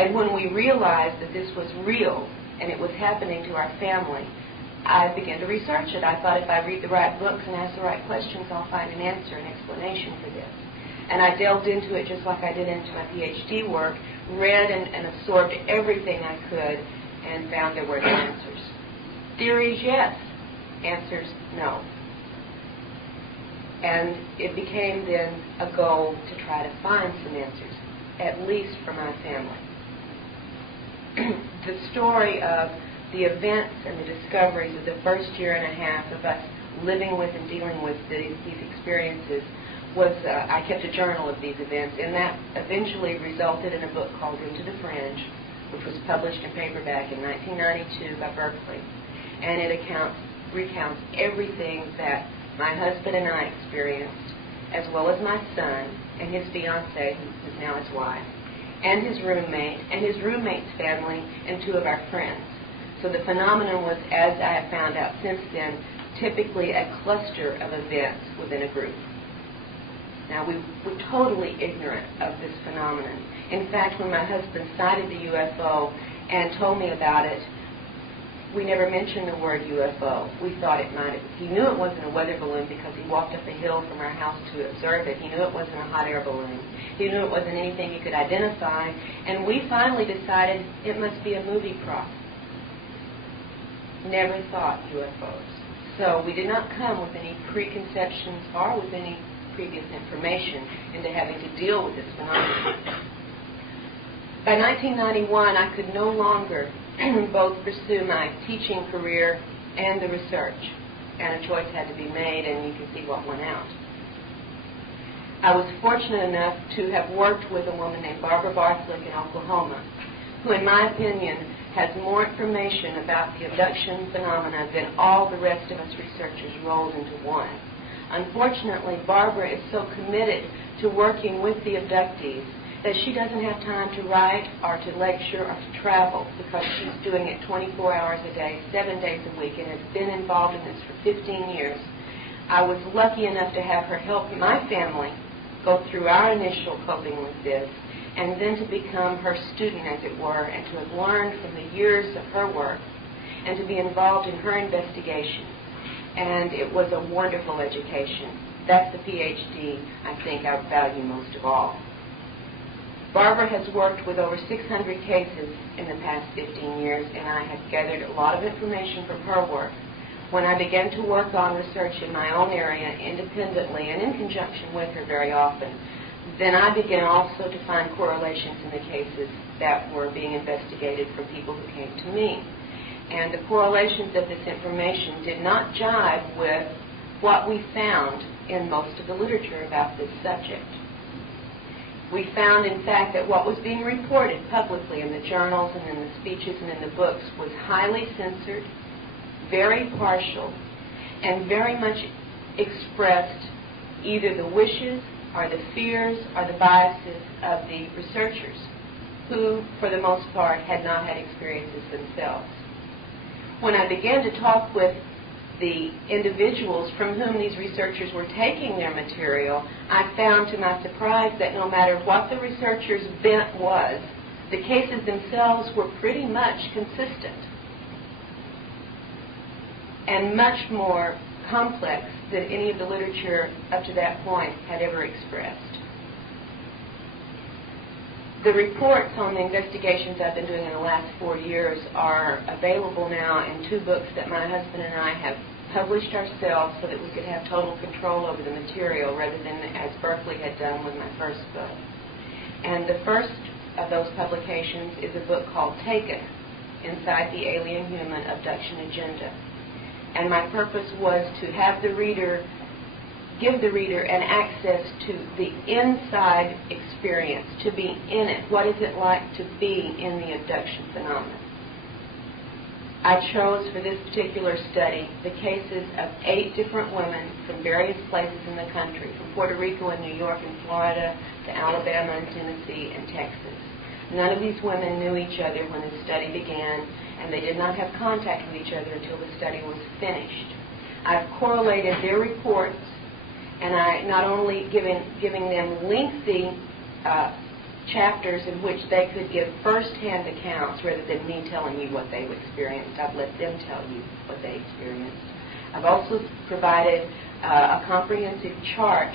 And when we realized that this was real and it was happening to our family, I began to research it. I thought if I read the right books and ask the right questions, I'll find an answer, an explanation for this. And I delved into it just like I did into my PhD work, read and absorbed everything I could, and found there were no answers. Theories, yes. Answers, no. And it became then a goal to try to find some answers, at least for my family. The story of the events and the discoveries of the first year and a half of us living with and dealing with these experiences was, I kept a journal of these events, and that eventually resulted in a book called Into the Fringe, which was published in paperback in 1992 by Berkeley. And it recounts everything that my husband and I experienced, as well as my son and his fiancée, who is now his wife, and his roommate, and his roommate's family, and two of our friends. So the phenomenon was, as I have found out since then, typically a cluster of events within a group. Now, we were totally ignorant of this phenomenon. In fact, when my husband sighted the UFO and told me about it, we never mentioned the word UFO. We thought it might have. He knew it wasn't a weather balloon because he walked up a hill from our house to observe it. He knew it wasn't a hot air balloon. He knew it wasn't anything he could identify. And we finally decided it must be a movie prop. Never thought UFOs. So we did not come with any preconceptions or with any previous information into having to deal with this phenomenon. By 1991, I could no longer both pursue my teaching career and the research, and a choice had to be made, and you can see what went out. I was fortunate enough to have worked with a woman named Barbara Barthlick in Oklahoma, who, in my opinion, has more information about the abduction phenomena than all the rest of us researchers rolled into one. Unfortunately, Barbara is so committed to working with the abductees that she doesn't have time to write or to lecture or to travel because she's doing it 24 hours a day, 7 days a week, and has been involved in this for 15 years. I was lucky enough to have her help my family go through our initial coping with this, and then to become her student, as it were, and to have learned from the years of her work, and to be involved in her investigation. And it was a wonderful education. That's the PhD I think I value most of all. Barbara has worked with over 600 cases in the past 15 years, and I have gathered a lot of information from her work. When I began to work on research in my own area independently and in conjunction with her very often, then I began also to find correlations in the cases that were being investigated from people who came to me. And the correlations of this information did not jive with what we found in most of the literature about this subject. We found, in fact, that what was being reported publicly in the journals and in the speeches and in the books was highly censored, very partial, and very much expressed either the wishes or the fears or the biases of the researchers, who, for the most part, had not had experiences themselves. When I began to talk with the individuals from whom these researchers were taking their material, I found to my surprise that no matter what the researchers' bent was, the cases themselves were pretty much consistent and much more complex than any of the literature up to that point had ever expressed. The reports on the investigations I've been doing in the last 4 years are available now in 2 books that my husband and I have published ourselves so that we could have total control over the material rather than as Berkeley had done with my first book. And the first of those publications is a book called Taken, Inside the Alien Human Abduction Agenda. And my purpose was to have the reader, give the reader an access to the inside experience, to be in it. What is it like to be in the abduction phenomenon? I chose for this particular study the cases of 8 different women from various places in the country, from Puerto Rico and New York and Florida to Alabama and Tennessee and Texas. None of these women knew each other when the study began, and they did not have contact with each other until the study was finished. I've correlated their reports, and I not only giving them lengthy chapters in which they could give first-hand accounts rather than me telling you what they experienced. I've let them tell you what they experienced. I've also provided a comprehensive chart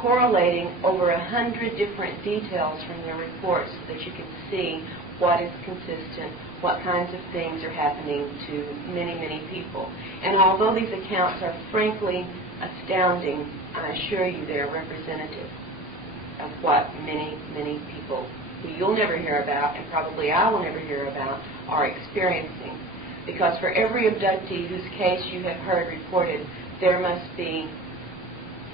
correlating over 100 different details from their reports so that you can see what is consistent, what kinds of things are happening to many, many people. And although these accounts are frankly astounding, I assure you they are representative of what many, many people who you'll never hear about, and probably I will never hear about, are experiencing. Because for every abductee whose case you have heard reported, there must be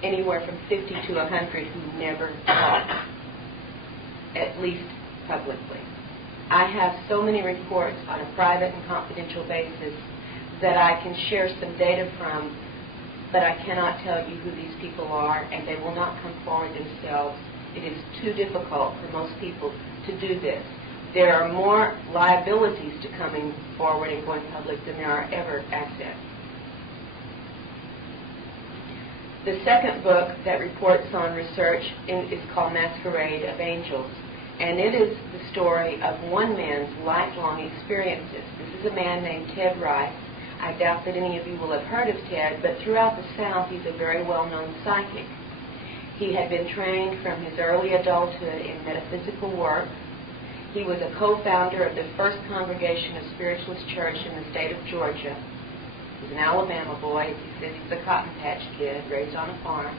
anywhere from 50 to 100 who never talk, at least publicly. I have so many reports on a private and confidential basis that I can share some data from, but I cannot tell you who these people are, and they will not come forward themselves. It is too difficult for most people to do this. There are more liabilities to coming forward and going public than there are ever assets. The second book that reports on research is called Masquerade of Angels, and it is the story of one man's lifelong experiences. This is a man named Ted Rice. I doubt that any of you will have heard of Ted, but throughout the South he's a very well-known psychic. He had been trained from his early adulthood in metaphysical work. He was a co-founder of the First Congregation of Spiritualist Church in the state of Georgia. He's an Alabama boy. He says he's a cotton patch kid raised on a farm.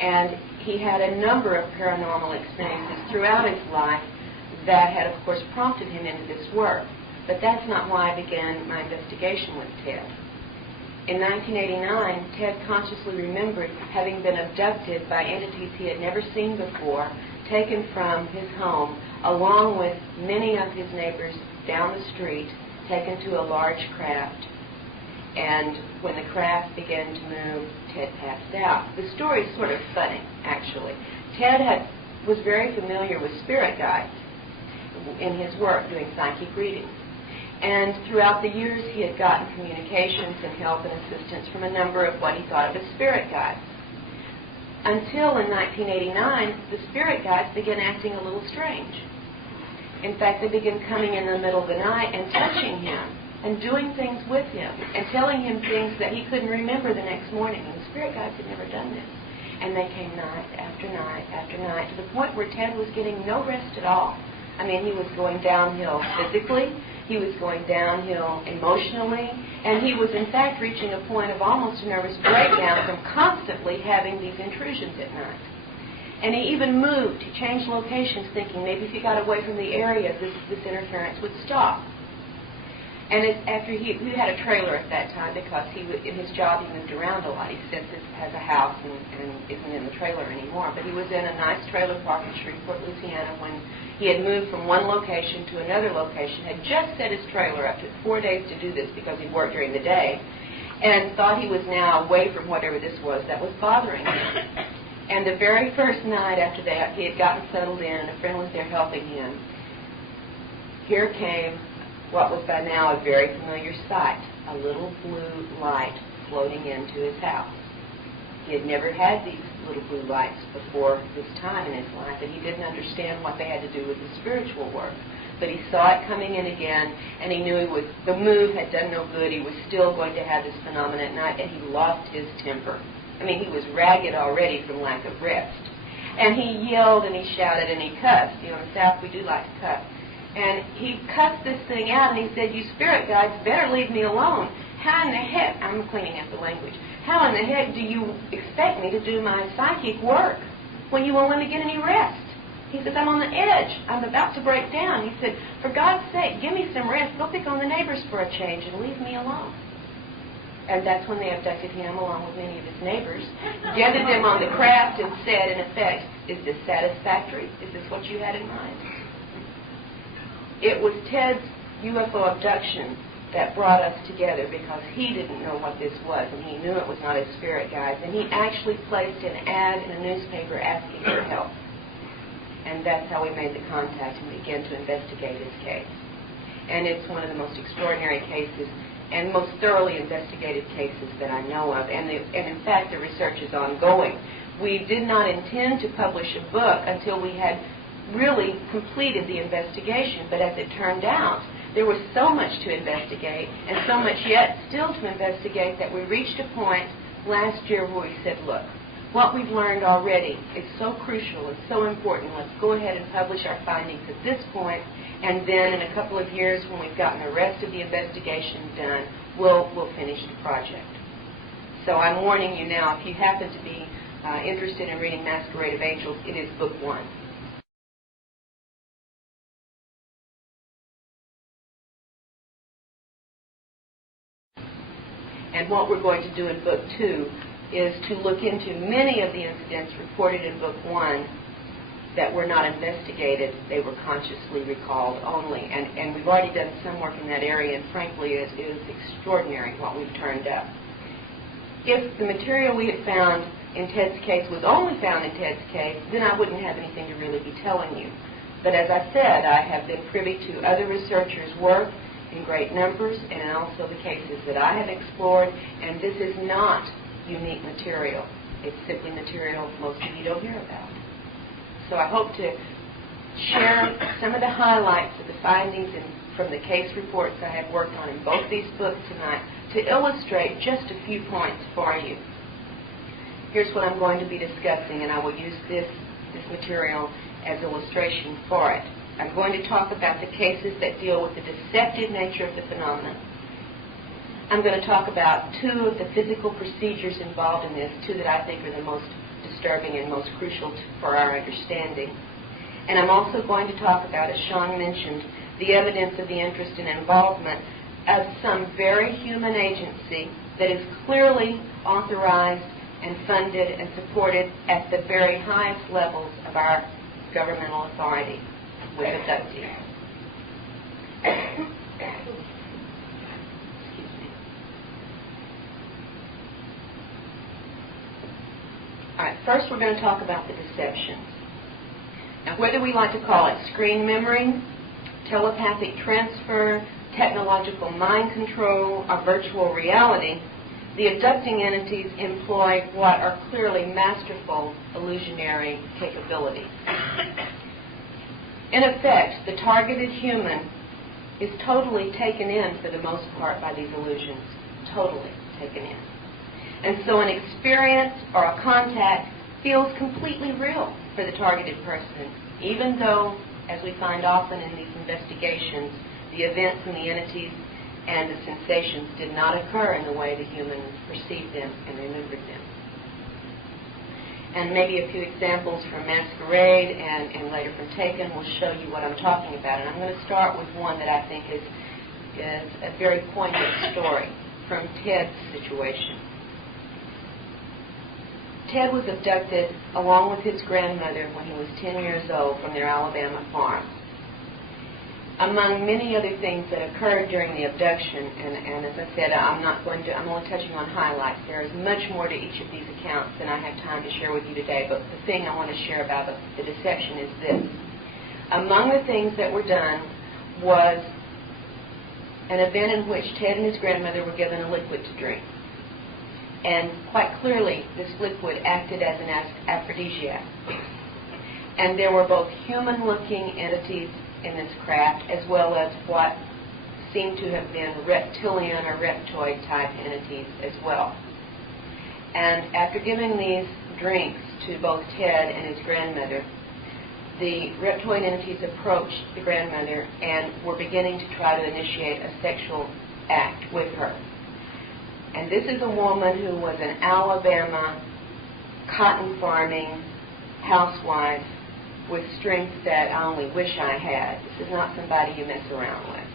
And he had a number of paranormal experiences throughout his life that had, of course, prompted him into this work. But that's not why I began my investigation with Ted. In 1989, Ted consciously remembered having been abducted by entities he had never seen before, taken from his home, along with many of his neighbors down the street, taken to a large craft. And when the craft began to move, Ted passed out. The story is sort of funny, actually. Ted was very familiar with spirit guides in his work, doing psychic readings. And throughout the years, he had gotten communications and help and assistance from a number of what he thought of as spirit guides. Until in 1989, the spirit guides began acting a little strange. In fact, they began coming in the middle of the night and touching him and doing things with him and telling him things that he couldn't remember the next morning. And the spirit guides had never done this. And they came night after night after night to the point where Ted was getting no rest at all. I mean, he was going downhill physically, he was going downhill emotionally, and he was in fact reaching a point of almost a nervous breakdown from constantly having these intrusions at night. And he even moved. He changed locations thinking maybe if he got away from the area, this interference would stop. And after he had a trailer at that time because in his job he moved around a lot. He since has a house and isn't in the trailer anymore. But he was in a nice trailer park in Shreveport, Louisiana when he had moved from one location to another location, had just set his trailer up. It took 4 days to do this because he worked during the day, and thought he was now away from whatever this was that was bothering him. And the very first night after that, he had gotten settled in, and a friend was there helping him. Here came what was by now a very familiar sight, a little blue light floating into his house. He had never had these little blue lights before this time in his life, and he didn't understand what they had to do with his spiritual work. But he saw it coming in again, and he knew the move had done no good. He was still going to have this phenomenon at night, and he lost his temper. I mean, he was ragged already from lack of rest. And he yelled and he shouted and he cussed. You know, in the South we do like to cuss. And he cussed this thing out, and he said, "You spirit guides better leave me alone. How in the heck," I'm cleaning up the language, "how in the heck do you expect me to do my psychic work when you won't let me get any rest?" He says, "I'm on the edge. I'm about to break down." He said, "For God's sake, give me some rest. Go pick on the neighbors for a change and leave me alone." And that's when they abducted him along with many of his neighbors, gathered them on the craft and said, in effect, "Is this satisfactory? Is this what you had in mind?" It was Ted's UFO abduction that brought us together because he didn't know what this was, and he knew it was not his spirit guides, and he actually placed an ad in a newspaper asking for help. And that's how we made the contact and began to investigate his case. And it's one of the most extraordinary cases and most thoroughly investigated cases that I know of, and in fact the research is ongoing. We did not intend to publish a book until we had really completed the investigation. But as it turned out, there was so much to investigate and so much yet still to investigate that we reached a point last year where we said, look, what we've learned already is so crucial and so important. Let's go ahead and publish our findings at this point, and then in a couple of years when we've gotten the rest of the investigation done, we'll finish the project. So I'm warning you now, if you happen to be interested in reading Masquerade of Angels, it is book 1. And what we're going to do in book 2 is to look into many of the incidents reported in book 1 that were not investigated. They were consciously recalled only. And we've already done some work in that area, and frankly, it is extraordinary what we've turned up. If the material we had found in Ted's case was only found in Ted's case, then I wouldn't have anything to really be telling you. But as I said, I have been privy to other researchers' work in great numbers, and also the cases that I have explored, and this is not unique material. It's simply material most of you don't hear about. So I hope to share some of the highlights of the findings from the case reports I have worked on in both these books tonight to illustrate just a few points for you. Here's what I'm going to be discussing, and I will use this material as illustration for it. I'm going to talk about the cases that deal with the deceptive nature of the phenomenon. I'm going to talk about 2 of the physical procedures involved in this, 2 that I think are the most disturbing and most crucial for our understanding. And I'm also going to talk about, as Sean mentioned, the evidence of the interest and involvement of some very human agency that is clearly authorized and funded and supported at the very highest levels of our governmental authority with abductees. All right, first we're going to talk about the deceptions. Now, whether we like to call it screen memory, telepathic transfer, technological mind control, or virtual reality, the abducting entities employ what are clearly masterful illusionary capabilities. In effect, the targeted human is totally taken in, for the most part, by these illusions. Totally taken in. And so an experience or a contact feels completely real for the targeted person, even though, as we find often in these investigations, the events and the entities and the sensations did not occur in the way the humans perceived them and remembered them. And maybe a few examples from Masquerade and later from Taken will show you what I'm talking about. And I'm going to start with one that I think is a very poignant story from Ted's situation. Ted was abducted along with his grandmother when he was 10 years old from their Alabama farm. Among many other things that occurred during the abduction, and as I said, I'm only touching on highlights. There is much more to each of these accounts than I have time to share with you today, but the thing I want to share about the deception is this. Among the things that were done was an event in which Ted and his grandmother were given a liquid to drink. And quite clearly, this liquid acted as an aphrodisiac. And there were both human-looking entities in this craft, as well as what seemed to have been reptilian or reptoid-type entities as well. And after giving these drinks to both Ted and his grandmother, the reptoid entities approached the grandmother and were beginning to try to initiate a sexual act with her. And this is a woman who was an Alabama cotton farming housewife with strength that I only wish I had. This is not somebody you mess around with.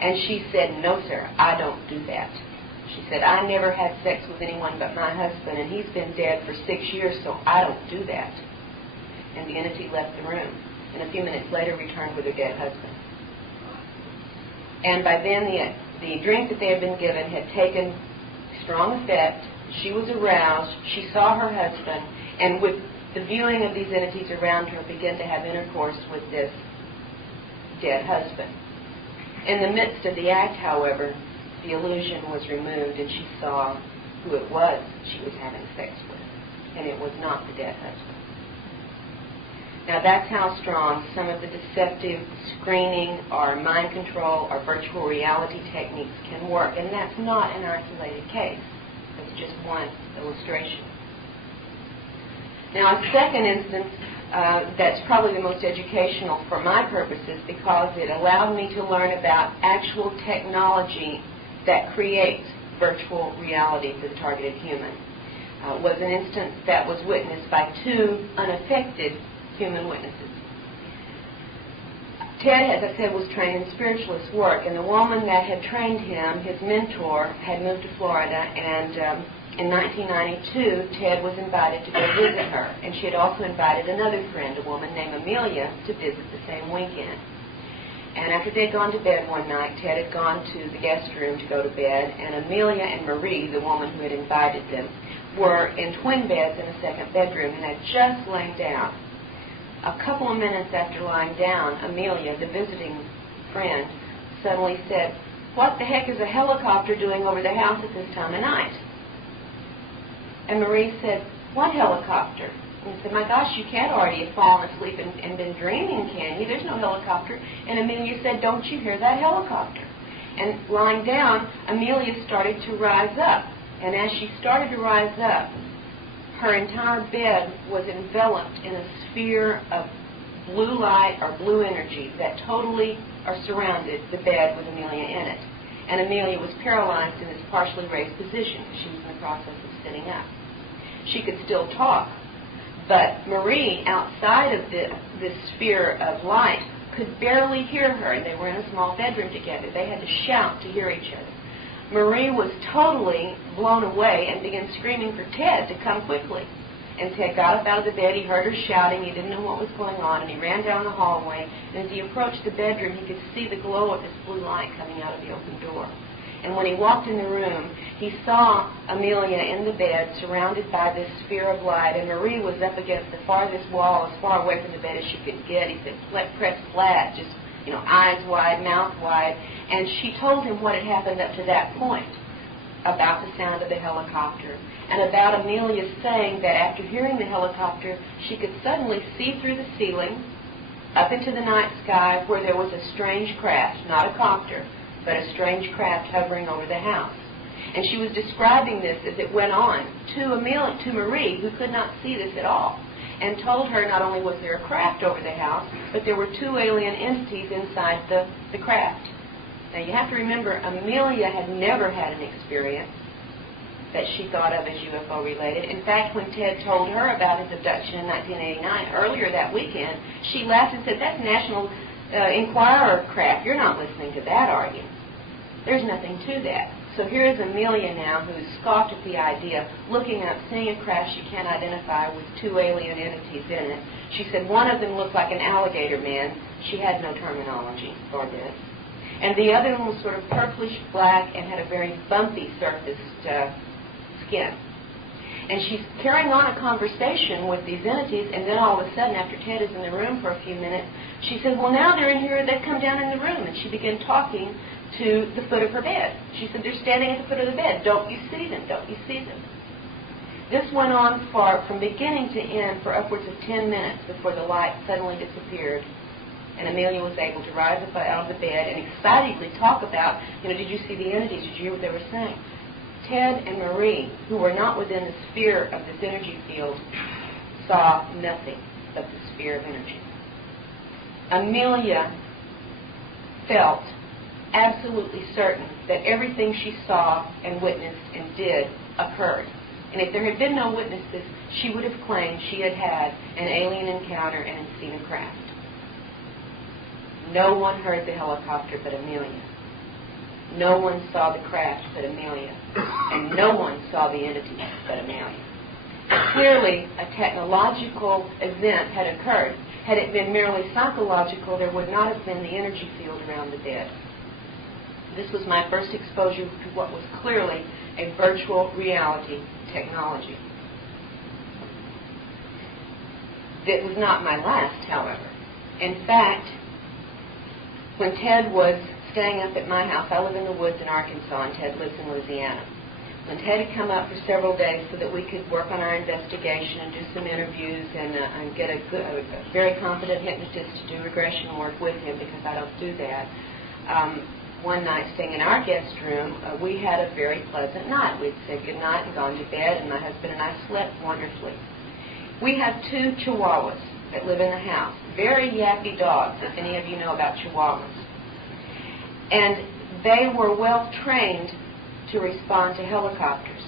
And she said, "No, sir, I don't do that." She said, "I never had sex with anyone but my husband, and he's been dead for 6 years, so I don't do that." And the entity left the room, and a few minutes later returned with her dead husband. And by then, the drink that they had been given had taken strong effect. She was aroused. She saw her husband, and with the viewing of these entities around her, began to have intercourse with this dead husband. In the midst of the act, however, the illusion was removed, and she saw who it was she was having sex with, and it was not the dead husband. Now that's how strong some of the deceptive screening or mind control or virtual reality techniques can work. And that's not an isolated case. That's just one illustration. Now a second instance that's probably the most educational for my purposes because it allowed me to learn about actual technology that creates virtual reality for the targeted human. Was an instance that was witnessed by two unaffected human witnesses. Ted, as I said, was trained in spiritualist work, and the woman that had trained him, his mentor, had moved to Florida, and in 1992, Ted was invited to go visit her, and she had also invited another friend, a woman named Amelia, to visit the same weekend. And after they'd gone to bed one night, Ted had gone to the guest room to go to bed, and Amelia and Marie, the woman who had invited them, were in twin beds in a second bedroom and had just lain down. A couple of minutes after lying down, Amelia, the visiting friend, suddenly said, "What the heck is a helicopter doing over the house at this time of night?" And Marie said, "What helicopter?" And he said, "My gosh, you can't already have fallen asleep and been dreaming, can you? There's no helicopter." And Amelia said, "Don't you hear that helicopter?" And lying down, Amelia started to rise up. And as she started to rise up, her entire bed was enveloped in a sphere of blue light or blue energy that totally surrounded the bed with Amelia in it. And Amelia was paralyzed in this partially raised position. She was in the process of sitting up. She could still talk, but Marie, outside of this sphere of light, could barely hear her, and they were in a small bedroom together. They had to shout to hear each other. Marie was totally blown away and began screaming for Ted to come quickly. And Ted got up out of the bed. He heard her shouting. He didn't know what was going on, and he ran down the hallway. And as he approached the bedroom, he could see the glow of this blue light coming out of the open door. And when he walked in the room, he saw Amelia in the bed, surrounded by this sphere of light, and Marie was up against the farthest wall, as far away from the bed as she could get. He said, pressed flat, just, eyes wide, mouth wide. And she told him what had happened up to that point about the sound of the helicopter, and about Amelia saying that after hearing the helicopter, she could suddenly see through the ceiling, up into the night sky, where there was a strange craft, not a copter, but a strange craft hovering over the house. And she was describing this as it went on to Marie, who could not see this at all, and told her not only was there a craft over the house, but there were two alien entities inside the craft. Now you have to remember, Amelia had never had an experience that she thought of as UFO related. In fact, when Ted told her about his abduction in 1989, earlier that weekend, she laughed and said, "That's National Enquirer crap. You're not listening to that, are you?" There's nothing to that. So here is Amelia now, who's scoffed at the idea, looking up, seeing a craft she can't identify with two alien entities in it. She said one of them looked like an alligator man. She had no terminology for this. And the other one was sort of purplish black and had a very bumpy surfaced skin. And she's carrying on a conversation with these entities, and then all of a sudden, after Ted is in the room for a few minutes, she said, "Well, now they're in here, they've come down in the room." And she began talking to the foot of her bed. She said, "They're standing at the foot of the bed. Don't you see them? Don't you see them?" This went on from beginning to end for upwards of 10 minutes before the light suddenly disappeared. And Amelia was able to rise up out of the bed and excitedly talk about, did you see the entities? Did you hear what they were saying? Ted and Marie, who were not within the sphere of this energy field, saw nothing but the sphere of energy. Amelia felt absolutely certain that everything she saw and witnessed and did occurred. And if there had been no witnesses, she would have claimed she had had an alien encounter and had seen a craft. No one heard the helicopter but Amelia. No one saw the craft but Amelia. And no one saw the entity but Amelia. Clearly, a technological event had occurred. Had it been merely psychological, there would not have been the energy field around the bed. This was my first exposure to what was clearly a virtual reality technology. It was not my last, however. In fact, when Ted was staying up at my house, I live in the woods in Arkansas, and Ted lives in Louisiana. and had to come up for several days so that we could work on our investigation and do some interviews and get a very competent hypnotist to do regression work with him, because I don't do that. One night, staying in our guest room, we had a very pleasant night. We'd said good night and gone to bed, and my husband and I slept wonderfully. We have 2 Chihuahuas that live in the house. Very yappy dogs, if any of you know about Chihuahuas. And they were well trained to respond to helicopters,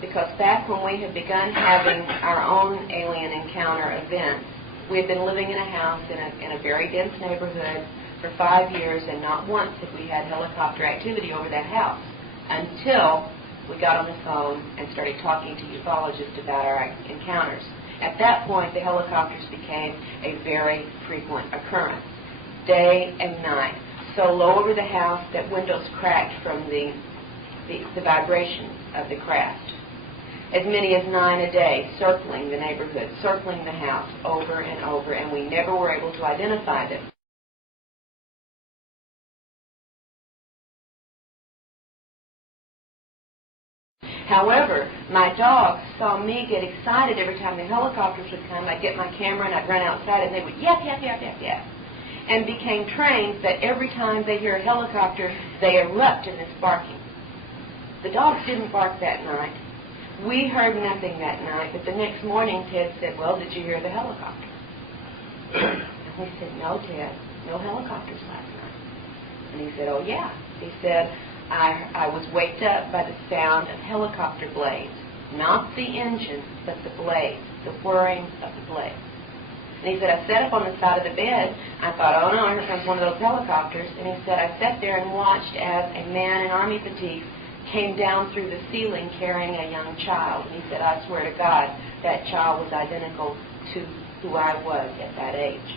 because back when we had begun having our own alien encounter events, we had been living in a house in a very dense neighborhood for 5 years, and not once had we had helicopter activity over that house until we got on the phone and started talking to ufologists about our encounters. At that point, the helicopters became a very frequent occurrence, day and night, so low over the house that windows cracked from the vibration of the craft. As many as 9 a day, circling the neighborhood, circling the house over and over, and we never were able to identify them. However, my dogs saw me get excited every time the helicopters would come. I'd get my camera and I'd run outside and they would yap, yap, yap, yap, yap, and became trained that every time they hear a helicopter, they erupt in this barking. The dogs didn't bark that night. We heard nothing that night, but the next morning Ted said, "Well, did you hear the helicopter?" And we said, "No, Ted, no helicopters last night." And he said, "Oh, yeah." He said, I was waked up by the sound of helicopter blades, not the engine, but the blades, the whirring of the blades. And he said, I sat up on the side of the bed. I thought, oh no, here comes one of those helicopters. And he said, I sat there and watched as a man in army fatigues came down through the ceiling carrying a young child. And he said, I swear to God, that child was identical to who I was at that age.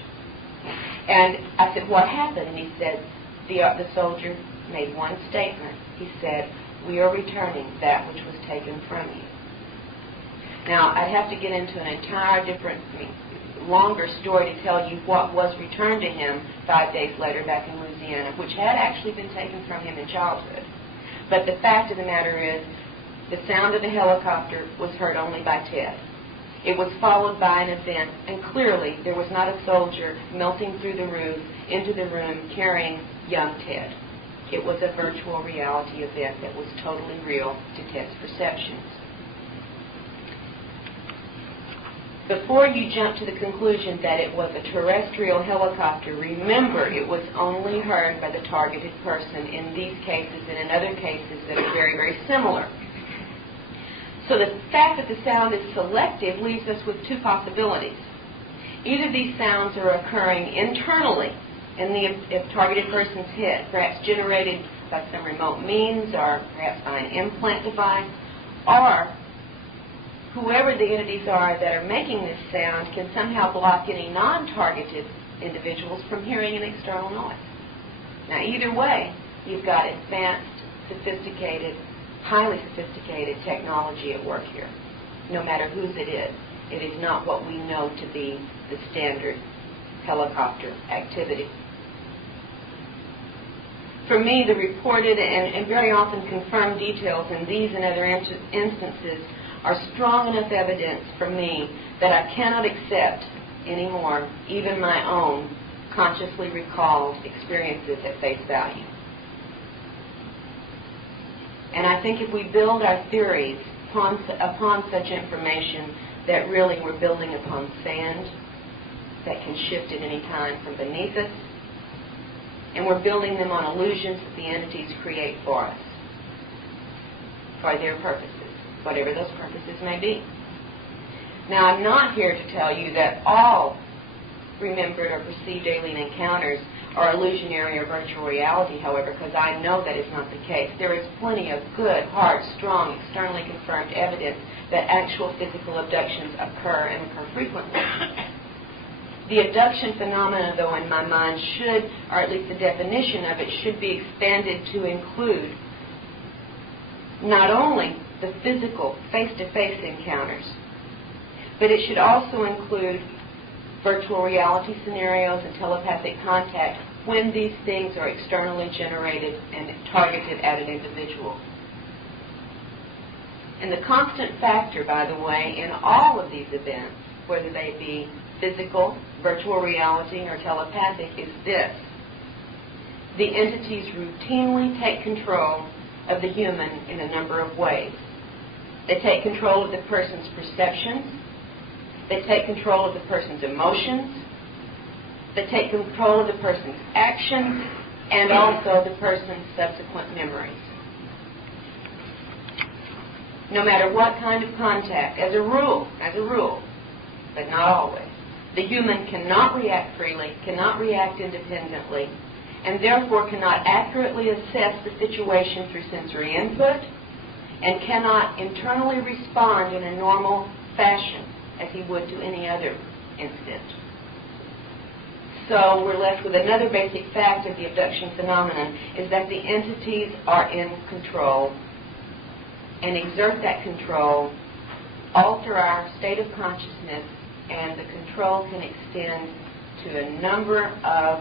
And I said, what happened? And he said, the soldier made one statement. He said, we are returning that which was taken from you. Now, I'd have to get into an entire different, longer story to tell you what was returned to him 5 days later back in Louisiana, which had actually been taken from him in childhood. But the fact of the matter is, the sound of the helicopter was heard only by Ted. It was followed by an event, and clearly there was not a soldier melting through the roof into the room carrying young Ted. It was a virtual reality event that was totally real to Ted's perceptions. Before you jump to the conclusion that it was a terrestrial helicopter, remember it was only heard by the targeted person in these cases and in other cases that are very, very similar. So the fact that the sound is selective leaves us with two possibilities. Either these sounds are occurring internally in the targeted person's head, perhaps generated by some remote means or perhaps by an implant device, or whoever the entities are that are making this sound can somehow block any non-targeted individuals from hearing an external noise. Now, either way, you've got advanced, sophisticated, highly sophisticated technology at work here, no matter whose it is. It is not what we know to be the standard helicopter activity. For me, the reported and very often confirmed details in these and other instances are strong enough evidence for me that I cannot accept anymore even my own consciously recalled experiences at face value. And I think if we build our theories upon such information, that really we're building upon sand that can shift at any time from beneath us, and we're building them on illusions that the entities create for us, for their purposes, whatever those purposes may be. Now, I'm not here to tell you that all remembered or perceived alien encounters are illusionary or virtual reality, however, because I know that is not the case. There is plenty of good, hard, strong, externally confirmed evidence that actual physical abductions occur and occur frequently. The abduction phenomena, though, in my mind should, or at least the definition of it, should be expanded to include not only the physical, face-to-face encounters, but it should also include virtual reality scenarios and telepathic contact when these things are externally generated and targeted at an individual. And the constant factor, by the way, in all of these events, whether they be physical, virtual reality, or telepathic, is this. The entities routinely take control of the human in a number of ways. They take control of the person's perceptions. They take control of the person's emotions. They take control of the person's actions and also the person's subsequent memories. No matter what kind of contact, as a rule, but not always, the human cannot react freely, cannot react independently, and therefore cannot accurately assess the situation through sensory input and cannot internally respond in a normal fashion as he would to any other incident. So we're left with another basic fact of the abduction phenomenon, is that the entities are in control and exert that control, alter our state of consciousness, and the control can extend to a number of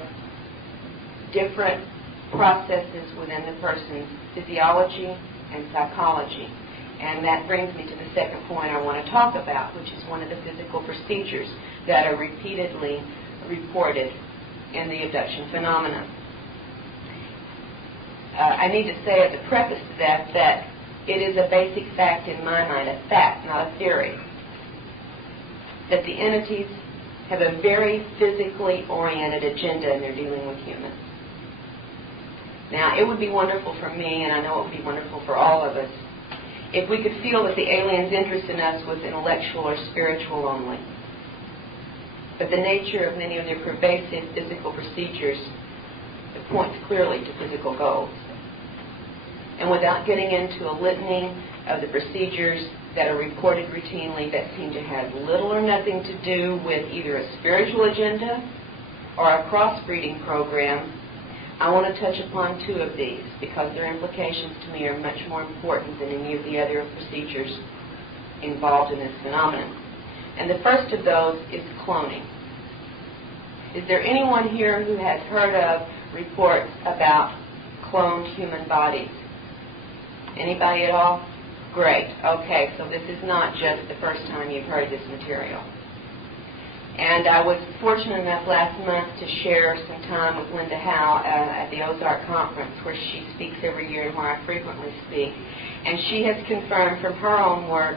different processes within the person's physiology and psychology. And that brings me to the second point I want to talk about, which is one of the physical procedures that are repeatedly reported in the abduction phenomenon. I need to say as a preface to that it is a basic fact in my mind, a fact, not a theory, that the entities have a very physically oriented agenda in their dealing with humans. Now, it would be wonderful for me, and I know it would be wonderful for all of us, if we could feel that the aliens' interest in us was intellectual or spiritual only. But the nature of many of their pervasive physical procedures points clearly to physical goals. And without getting into a litany of the procedures that are reported routinely that seem to have little or nothing to do with either a spiritual agenda or a crossbreeding program, I want to touch upon two of these because their implications to me are much more important than any of the other procedures involved in this phenomenon. And the first of those is cloning. Is there anyone here who has heard of reports about cloned human bodies? Anybody at all? Great. Okay, so this is not just the first time you've heard this material. And I was fortunate enough last month to share some time with Linda Howe at the Ozark Conference, where she speaks every year and where I frequently speak. And she has confirmed from her own work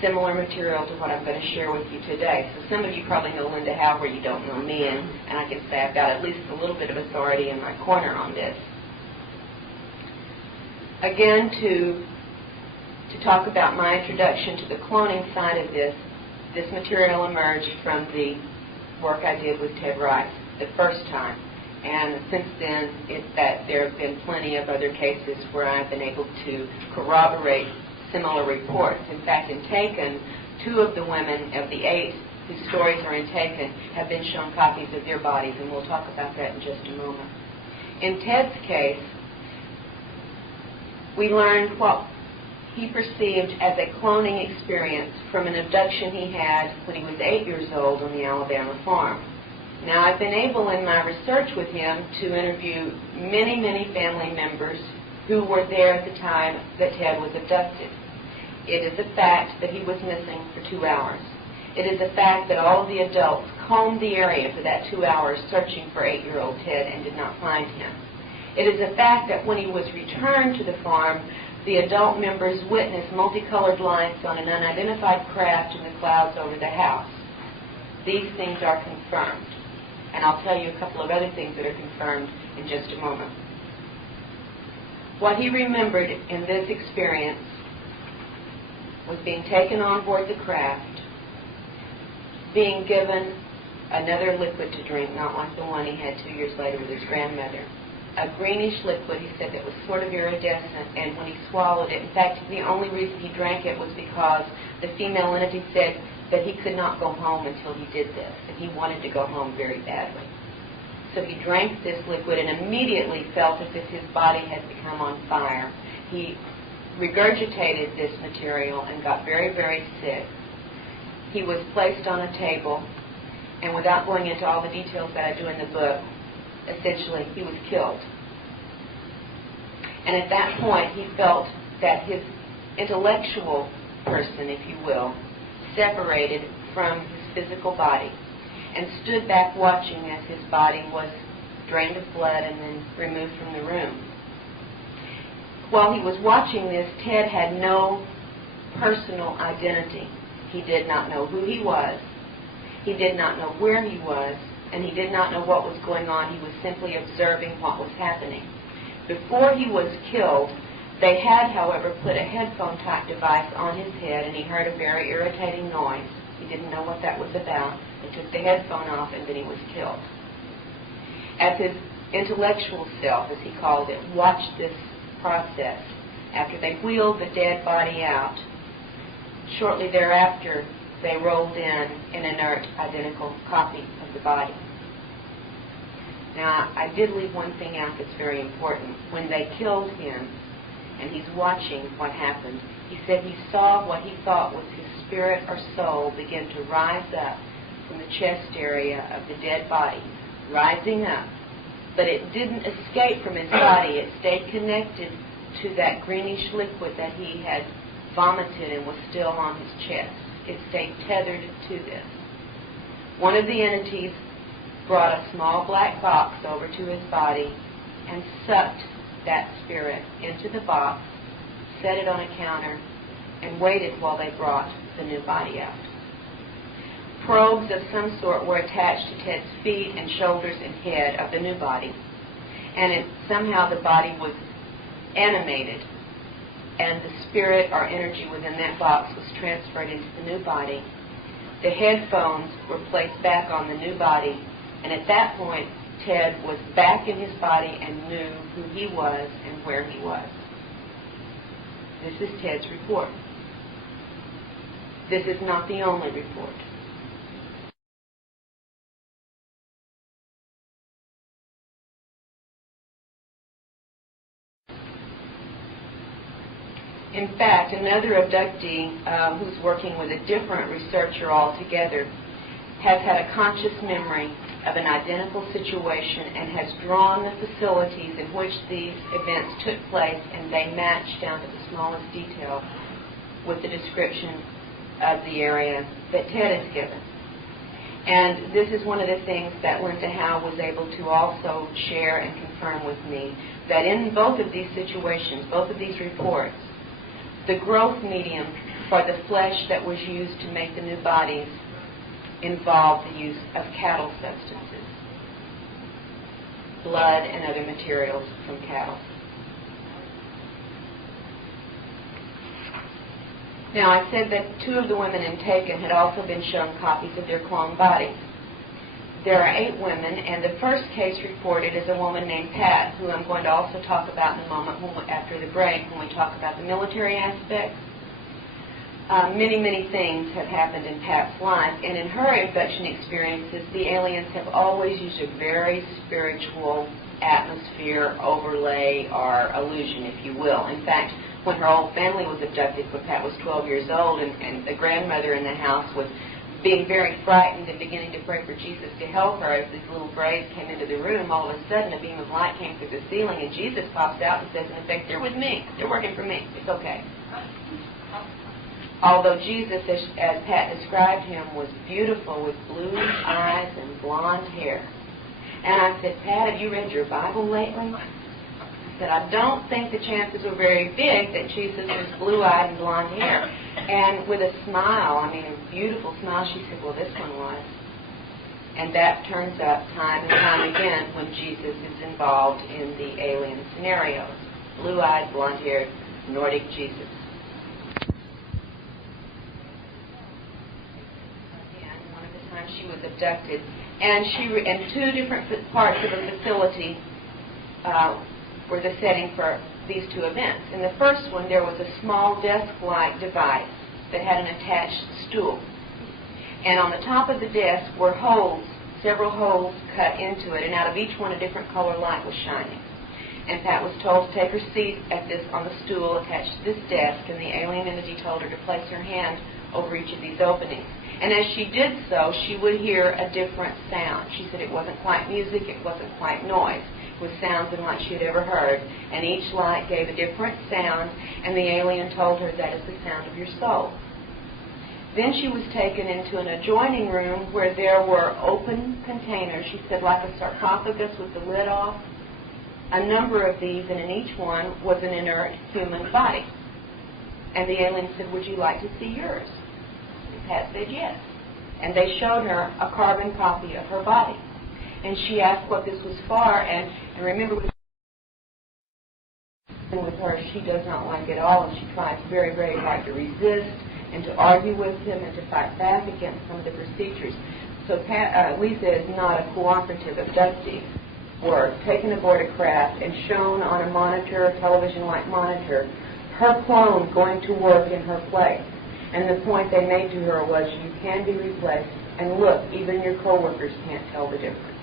similar material to what I'm going to share with you today. So some of you probably know Linda Howe where you don't know me, and I can say I've got at least a little bit of authority in my corner on this. Again, to talk about my introduction to the cloning side of this material emerged from the work I did with Ted Rice the first time. And since then, there have been plenty of other cases where I've been able to corroborate similar reports. In fact, in Taken, 2 of the women of the 8 whose stories are in Taken have been shown copies of their bodies, and we'll talk about that in just a moment. In Ted's case, we learned what he perceived as a cloning experience from an abduction he had when he was 8 years old on the Alabama farm. Now, I've been able in my research with him to interview many, many family members who were there at the time that Ted was abducted. It is a fact that he was missing for 2 hours. It is a fact that all of the adults combed the area for that 2 hours searching for 8-year-old Ted and did not find him. It is a fact that when he was returned to the farm, the adult members witnessed multicolored lights on an unidentified craft in the clouds over the house. These things are confirmed. And I'll tell you a couple of other things that are confirmed in just a moment. What he remembered in this experience was being taken on board the craft, being given another liquid to drink, not like the one he had 2 years later with his grandmother. A greenish liquid, he said, that was sort of iridescent, and when he swallowed it, in fact, the only reason he drank it was because the female entity said that he could not go home until he did this, and he wanted to go home very badly. So he drank this liquid and immediately felt as if his body had become on fire. He regurgitated this material and got very, very sick. He was placed on a table, and without going into all the details that I do in the book, essentially he was killed. And at that point he felt that his intellectual person, if you will, separated from his physical body and stood back watching as his body was drained of blood and then removed from the room. While he was watching this, Ted had no personal identity. He did not know who he was. He did not know where he was, and he did not know what was going on. He was simply observing what was happening. Before he was killed, they had, however, put a headphone-type device on his head, and he heard a very irritating noise. He didn't know what that was about. They took the headphone off, and then he was killed. As his intellectual self, as he called it, watched this process, after they wheeled the dead body out, shortly thereafter, they rolled in an inert, identical copy of the body. Now, I did leave one thing out that's very important. When they killed him, and he's watching what happened, he said he saw what he thought was his spirit or soul begin to rise up from the chest area of the dead body, rising up. But it didn't escape from his body. It stayed connected to that greenish liquid that he had vomited and was still on his chest. It stayed tethered to this. One of the entities brought a small black box over to his body and sucked that spirit into the box, set it on a counter, and waited while they brought the new body out. Probes of some sort were attached to Ted's feet and shoulders and head of the new body, and somehow the body was animated, and the spirit or energy within that box was transferred into the new body. The headphones were placed back on the new body, and at that point, Ted was back in his body and knew who he was and where he was. This is Ted's report. This is not the only report. In fact, another abductee who's working with a different researcher altogether has had a conscious memory of an identical situation and has drawn the facilities in which these events took place, and they match down to the smallest detail with the description of the area that Ted has given. And this is one of the things that Linda Howe was able to also share and confirm with me, that in both of these situations, both of these reports, the growth medium for the flesh that was used to make the new bodies involved the use of cattle substances, blood and other materials from cattle. Now, I said that 2 of the women in Taken had also been shown copies of their clone bodies. There are 8 women, and the first case reported is a woman named Pat, who I'm going to also talk about in a moment after the break when we talk about the military aspect. Many things have happened in Pat's life, and in her abduction experiences, the aliens have always used a very spiritual atmosphere, overlay, or illusion, if you will. In fact, when her whole family was abducted when Pat was 12 years old, and the grandmother in the house was being very frightened and beginning to pray for Jesus to help her, as these little grays came into the room, all of a sudden a beam of light came through the ceiling, and Jesus pops out and says, in effect, they're with me. They're working for me. It's okay. Although Jesus, as Pat described him, was beautiful with blue eyes and blonde hair. And I said, Pat, have you read your Bible lately? I said, I don't think the chances were very big that Jesus was blue-eyed and blonde hair. And with a smile, I mean a beautiful smile, she said, well, this one was. And that turns up time and time again when Jesus is involved in the alien scenarios. Blue-eyed, blonde-haired, Nordic Jesus. She was abducted, and in 2 different parts of a facility were the setting for these 2 events. In the first one, there was a small desk-like device that had an attached stool, and on the top of the desk were holes, several holes cut into it, and out of each one a different color light was shining. And Pat was told to take her seat on the stool attached to this desk, and the alien entity told her to place her hand over each of these openings. And as she did so, she would hear a different sound. She said it wasn't quite music, it wasn't quite noise. with sounds unlike she had ever heard, and each light gave a different sound, and the alien told her that is the sound of your soul. Then she was taken into an adjoining room where there were open containers, she said, like a sarcophagus with the lid off, a number of these, and in each one was an inert human body. And the alien said, would you like to see yours? And Pat said yes. And they showed her a carbon copy of her body. And she asked what this was for, and remember with her, she does not like it at all, and she tries very, very hard to resist and to argue with him and to fight back against some of the procedures. So Lisa is not a cooperative abductee. Were taken aboard a craft and shown on a monitor, a television-like monitor, her clone going to work in her place. And the point they made to her was, you can be replaced, and look, even your co-workers can't tell the difference.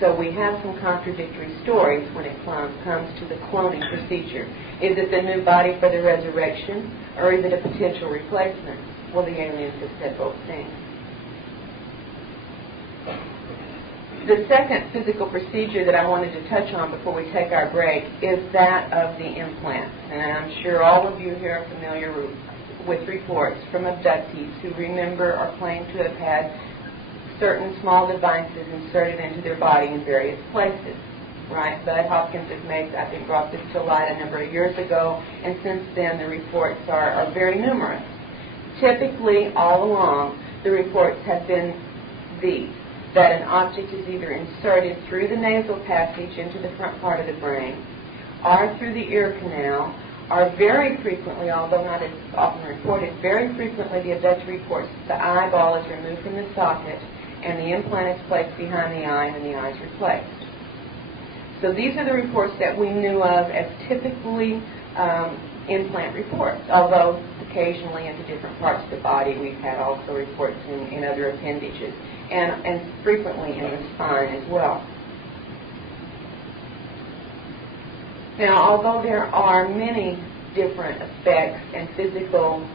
So we have some contradictory stories when it comes to the cloning procedure. Is it the new body for the resurrection, or is it a potential replacement? Well, the aliens have said both things. The second physical procedure that I wanted to touch on before we take our break is that of the implants. And I'm sure all of you here are familiar with reports from abductees who remember or claim to have had certain small devices inserted into their body in various places. Right? Bud Hopkins has brought this to light a number of years ago, and since then the reports are very numerous. Typically, all along, the reports have been these: that an object is either inserted through the nasal passage into the front part of the brain, or through the ear canal, or very frequently, although not as often reported, very frequently the abductor reports the eyeball is removed from the socket and the implant is placed behind the eye and the eye is replaced. So these are the reports that we knew of as typically implant reports, although occasionally into different parts of the body we've had also reports in other appendages, and frequently in the spine as well. Now, although there are many different effects and physical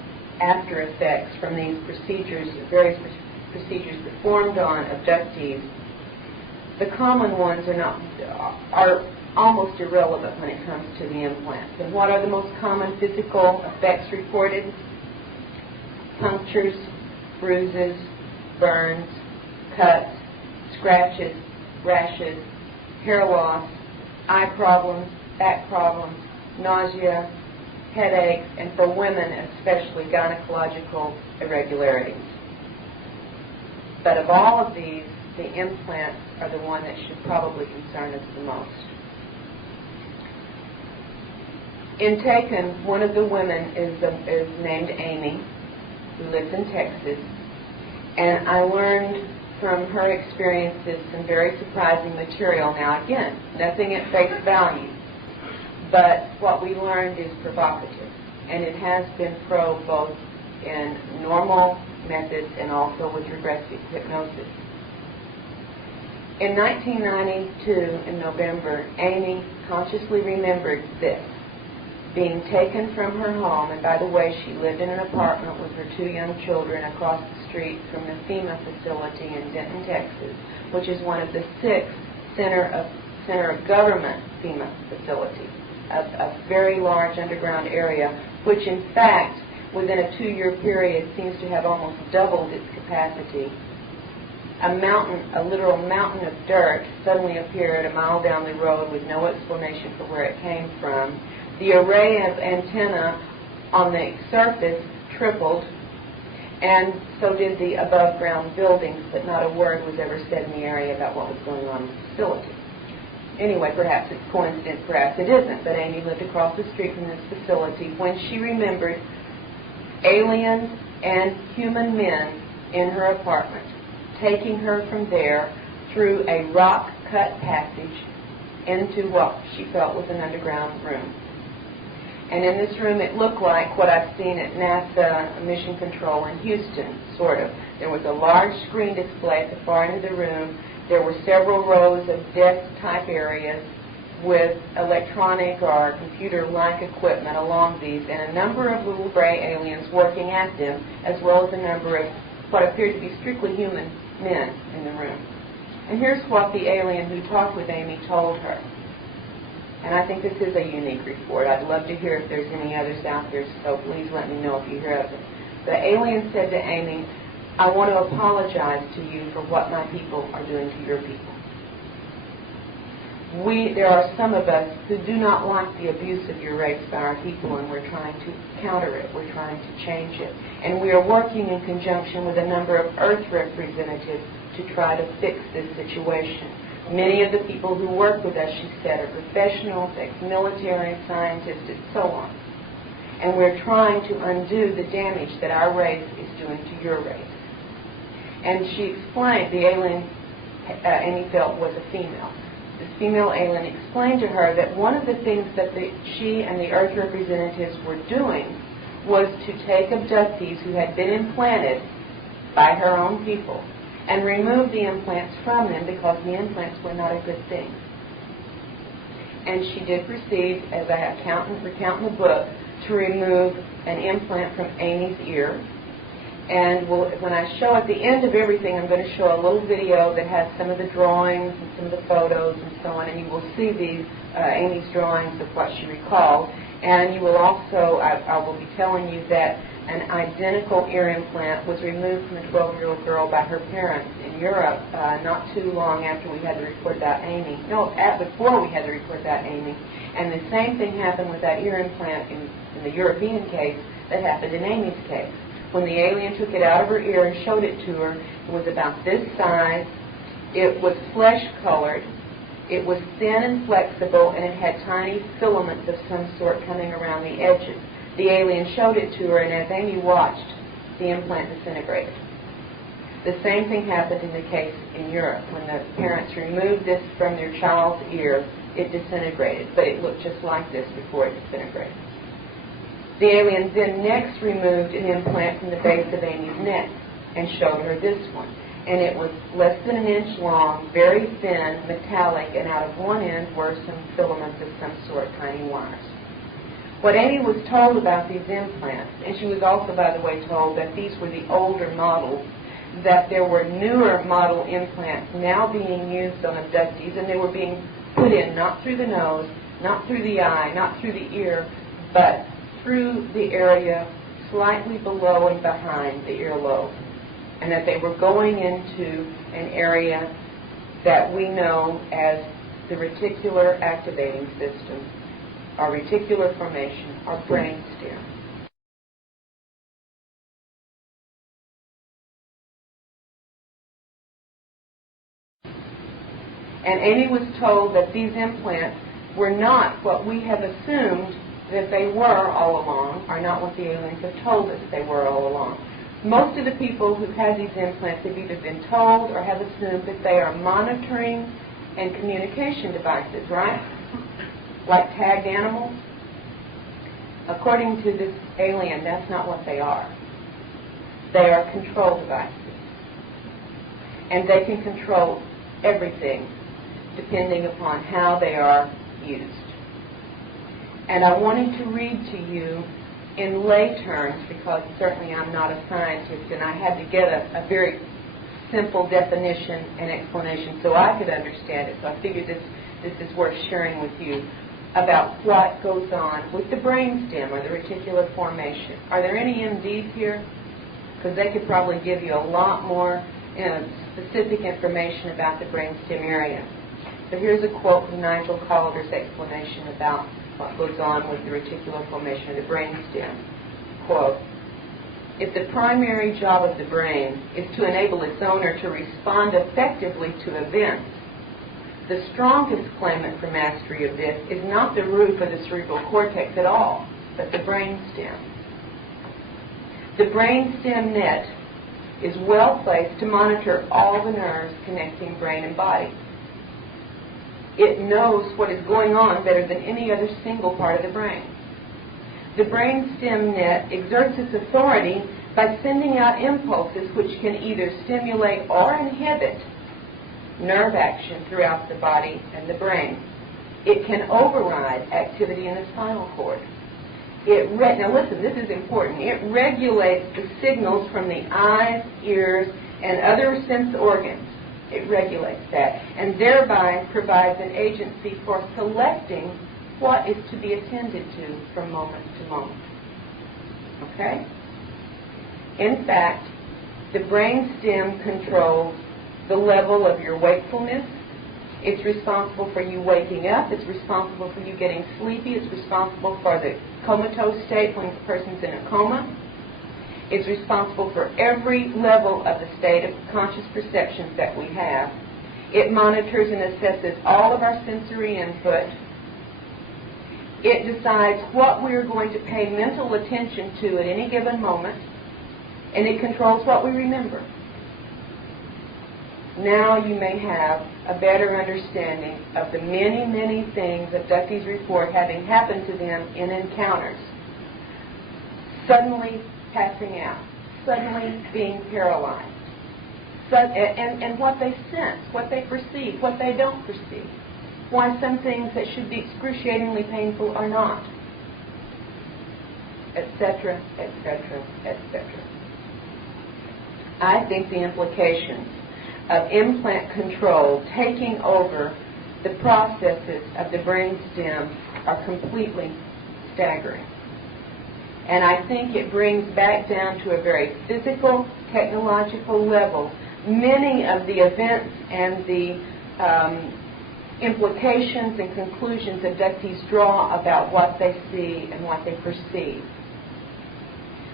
after effects from these procedures, various procedures performed on abductees, the common ones are almost irrelevant when it comes to the implants. And what are the most common physical effects reported? Punctures, bruises, burns, cuts, scratches, rashes, hair loss, eye problems, back problems, nausea, headaches, and for women especially gynecological irregularities. But of all of these, the implants are the one that should probably concern us the most. In Taken, one of the women is named Amy, who lives in Texas, and I learned from her experiences some very surprising material. Now again, nothing at face value, but what we learned is provocative, and it has been probed both in normal methods and also with regressive hypnosis. In 1992, in November, Amy consciously remembered this: being taken from her home, and by the way, she lived in an apartment with her 2 young children across the street from the FEMA facility in Denton, Texas, which is one of the 6 center of government FEMA facilities, a very large underground area, which in fact, within a 2-year period, seems to have almost doubled its capacity. A literal mountain of dirt suddenly appeared a mile down the road with no explanation for where it came from. The array of antenna on the surface tripled, and so did the above-ground buildings, but not a word was ever said in the area about what was going on in the facility. Anyway, perhaps it's coincidence, perhaps it isn't, but Amy lived across the street from this facility when she remembered aliens and human men in her apartment, taking her from there through a rock-cut passage into what she felt was an underground room. And in this room, it looked like what I've seen at NASA Mission Control in Houston, sort of. There was a large screen display at the far end of the room. There were several rows of desk-type areas with electronic or computer-like equipment along these, and a number of little gray aliens working at them, as well as a number of what appeared to be strictly human men in the room. And here's what the alien who talked with Amy told her. And I think this is a unique report. I'd love to hear if there's any others out there, so please let me know if you hear of it. The alien said to Amy, "I want to apologize to you for what my people are doing to your people. There are some of us who do not like the abuse of your race by our people, and we're trying to counter it. We're trying to change it. And we are working in conjunction with a number of Earth representatives to try to fix this situation. Many of the people who work with us," she said, "are professionals, ex-military, scientists, and so on. And we're trying to undo the damage that our race is doing to your race." And she explained, the alien Amy felt was a female. This female alien explained to her that one of the things that she and the Earth representatives were doing was to take abductees who had been implanted by her own people and remove the implants from them because the implants were not a good thing. And she did proceed, as I recount in the book, to remove an implant from Amy's ear. And when I show at the end of everything, I'm going to show a little video that has some of the drawings and some of the photos and so on, and you will see these Amy's drawings of what she recalled. And you will also, I will be telling you that an identical ear implant was removed from a 12-year-old girl by her parents in Europe not too long after we had the report about Amy. No, before we had the report about Amy. And the same thing happened with that ear implant in the European case that happened in Amy's case. When the alien took it out of her ear and showed it to her, it was about this size. It was flesh-colored. It was thin and flexible, and it had tiny filaments of some sort coming around the edges. The alien showed it to her, and as Amy watched, the implant disintegrated. The same thing happened in the case in Europe. When the parents removed this from their child's ear, it disintegrated, but it looked just like this before it disintegrated. The alien then next removed an implant from the base of Amy's neck and showed her this one. And it was less than an inch long, very thin, metallic, and out of one end were some filaments of some sort, tiny wires. What Amy was told about these implants, and she was also, by the way, told that these were the older models, that there were newer model implants now being used on abductees, and they were being put in not through the nose, not through the eye, not through the ear, but through the area slightly below and behind the earlobe, and that they were going into an area that we know as the reticular activating system, or reticular formation, or brain stem. And Amy was told that these implants were not what we have assumed that they were all along, are not what the aliens have told us they were all along. Most of the people who've had these implants have either been told or have assumed that they are monitoring and communication devices, right? Like tagged animals. According to this alien, that's not what they are. They are control devices. And they can control everything depending upon how they are used. And I wanted to read to you in lay terms, because certainly I'm not a scientist, and I had to get a very simple definition and explanation so I could understand it. So I figured this is worth sharing with you about what goes on with the brainstem or the reticular formation. Are there any MDs here? Because they could probably give you a lot more specific information about the brainstem area. So here's a quote from Nigel Calder's explanation about what goes on with the reticular formation of the brainstem. Quote, "If the primary job of the brain is to enable its owner to respond effectively to events, the strongest claimant for mastery of this is not the roof of the cerebral cortex at all, but the brainstem. The brainstem net is well placed to monitor all the nerves connecting brain and body. It knows what is going on better than any other single part of the brain. The brainstem net exerts its authority by sending out impulses which can either stimulate or inhibit nerve action throughout the body and the brain. It can override activity in the spinal cord. Now listen, this is important. It regulates the signals from the eyes, ears, and other sense organs It regulates that, and thereby provides an agency for selecting what is to be attended to from moment to moment. Okay? In fact, the brain stem controls the level of your wakefulness. It's responsible for you waking up. It's responsible for you getting sleepy. It's responsible for the comatose state when the person's in a coma. It's responsible for every level of the state of conscious perceptions that we have. It monitors and assesses all of our sensory input. It decides what we are going to pay mental attention to at any given moment, and it controls what we remember. Now you may have a better understanding of the many, many things abductees report having happened to them in encounters. Suddenly passing out, suddenly being paralyzed, and what they sense, what they perceive, what they don't perceive, why some things that should be excruciatingly painful are not, etc., etc., etc. I think the implications of implant control taking over the processes of the brain stem are completely staggering. And I think it brings back down to a very physical, technological level many of the events and the implications and conclusions abductees draw about what they see and what they perceive.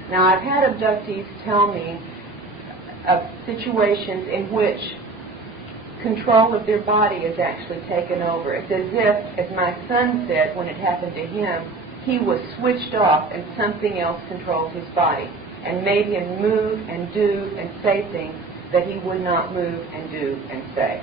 Now, I've had abductees tell me of situations in which control of their body is actually taken over. It's as if, as my son said when it happened to him, he was switched off and something else controlled his body and made him move and do and say things that he would not move and do and say.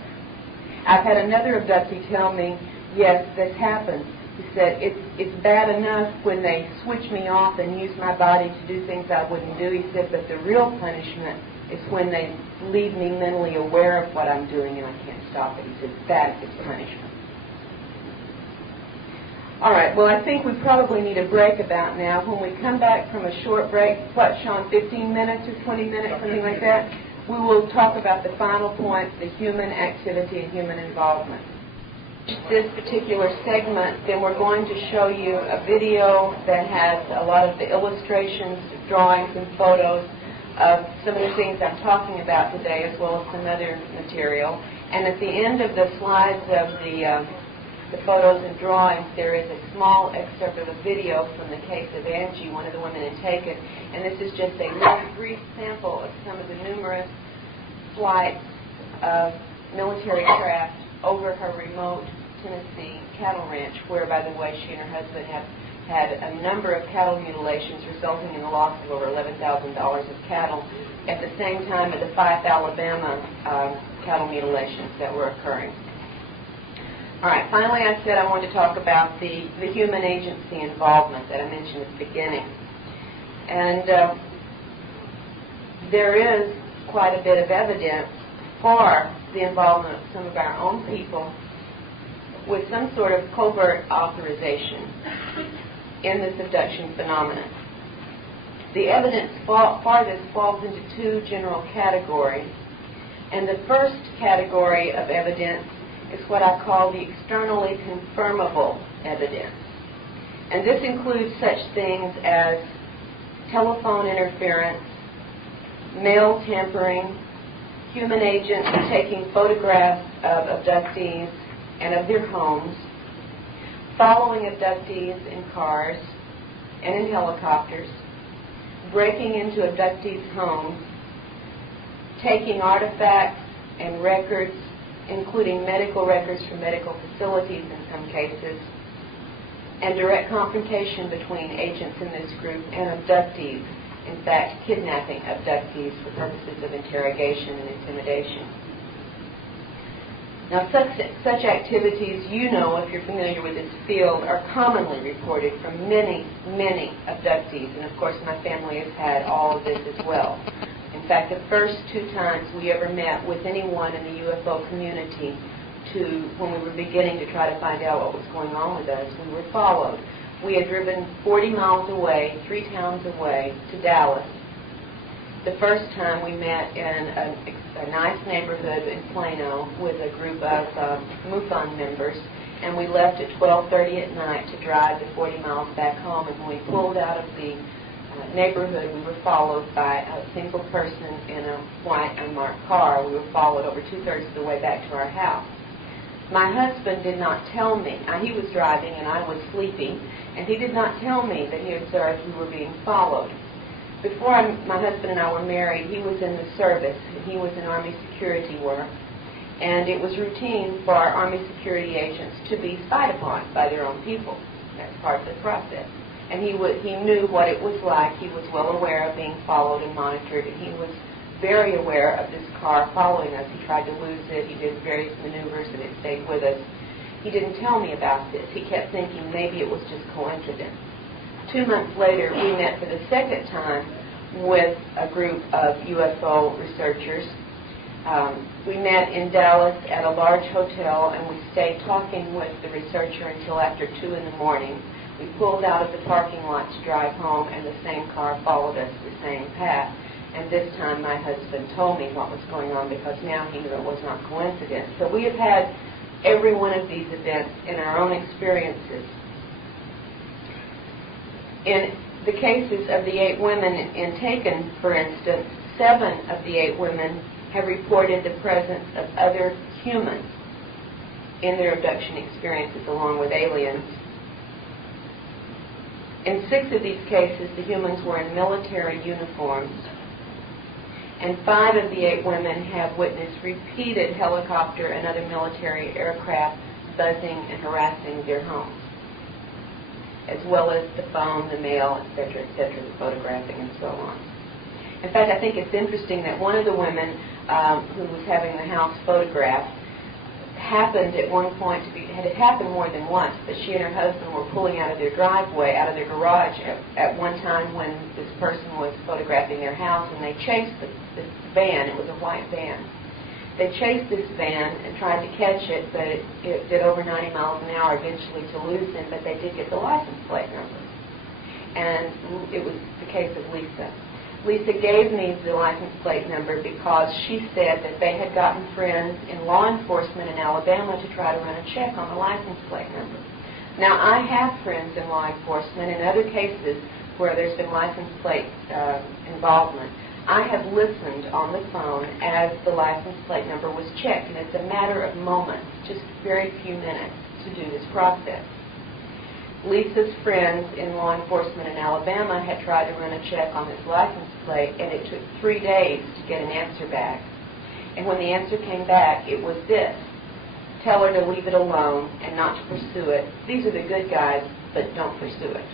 I've had another abductee tell me, yes, this happens. He said, it's bad enough when they switch me off and use my body to do things I wouldn't do. He said, but the real punishment is when they leave me mentally aware of what I'm doing and I can't stop it. He said, that is punishment. All right, well, I think we probably need a break about now. When we come back from a short break, what, Sean, 15 minutes or 20 minutes, something like that, we will talk about the final point, the human activity and human involvement. This particular segment, then we're going to show you a video that has a lot of the illustrations, drawings, and photos of some of the things I'm talking about today, as well as some other material. And at the end of the slides of the photos and drawings, there is a small excerpt of a video from the case of Angie, one of the women had taken, and this is just a little brief sample of some of the numerous flights of military craft over her remote Tennessee cattle ranch, where, by the way, she and her husband have had a number of cattle mutilations resulting in the loss of over $11,000 of cattle, at the same time as the Fife, Alabama cattle mutilations that were occurring. All right, finally I said I wanted to talk about the human agency involvement that I mentioned at the beginning. And there is quite a bit of evidence for the involvement of some of our own people with some sort of covert authorization in this abduction phenomenon. The evidence for this falls into two general categories. And the first category of evidence is what I call the externally confirmable evidence. And this includes such things as telephone interference, mail tampering, human agents taking photographs of abductees and of their homes, following abductees in cars and in helicopters, breaking into abductees' homes, taking artifacts and records, including medical records from medical facilities in some cases, and direct confrontation between agents in this group and abductees, in fact, kidnapping abductees for purposes of interrogation and intimidation. Now, such activities, you know, if you're familiar with this field, are commonly reported from many, many abductees, and of course my family has had all of this as well. In fact, the first two times we ever met with anyone in the UFO community when we were beginning to try to find out what was going on with us, we were followed. We had driven 40 miles away, 3 towns away, to Dallas. The first time we met in a nice neighborhood in Plano with a group of MUFON members, and we left at 12:30 at night to drive the 40 miles back home. And when we pulled out of the neighborhood, we were followed by a single person in a white unmarked car. We were followed over 2/3 of the way back to our house. My husband did not tell me. He was driving and I was sleeping, and he did not tell me that he observed we were being followed. Before my husband and I were married, he was in the service, and he was in Army security work, and it was routine for our Army security agents to be spied upon by their own people. That's part of the process. And he knew what it was like. He was well aware of being followed and monitored, and he was very aware of this car following us. He tried to lose it. He did various maneuvers, and it stayed with us. He didn't tell me about this. He kept thinking maybe it was just coincidence. 2 months later, we met for the second time with a group of UFO researchers. We met in Dallas at a large hotel, and we stayed talking with the researcher until after 2 in the morning. We pulled out of the parking lot to drive home, and the same car followed us the same path. And this time my husband told me what was going on, because now he knew it was not coincidence. So we have had every one of these events in our own experiences. In the cases of the 8 women in Taken, for instance, 7 of the 8 women have reported the presence of other humans in their abduction experiences along with aliens. In 6 of these cases, the humans were in military uniforms, and 5 of the 8 women have witnessed repeated helicopter and other military aircraft buzzing and harassing their homes, as well as the phone, the mail, etc., the photographing, and so on. In fact, I think it's interesting that one of the women who was having the house photographed happened at one point to be, it happened more than once, but she and her husband were pulling out of their driveway, out of their garage at one time when this person was photographing their house, and they chased this van. It was a white van. They chased this van and tried to catch it, but it did over 90 miles an hour eventually to lose him, but they did get the license plate number. And it was the case of Lisa. Lisa gave me the license plate number because she said that they had gotten friends in law enforcement in Alabama to try to run a check on the license plate number. Now, I have friends in law enforcement in other cases where there's been license plate involvement. I have listened on the phone as the license plate number was checked, and it's a matter of moments, just very few minutes to do this process. Lisa's friends in law enforcement in Alabama had tried to run a check on his license plate, and it took 3 days to get an answer back. And when the answer came back, it was this: tell her to leave it alone and not to pursue it. These are the good guys, but don't pursue it.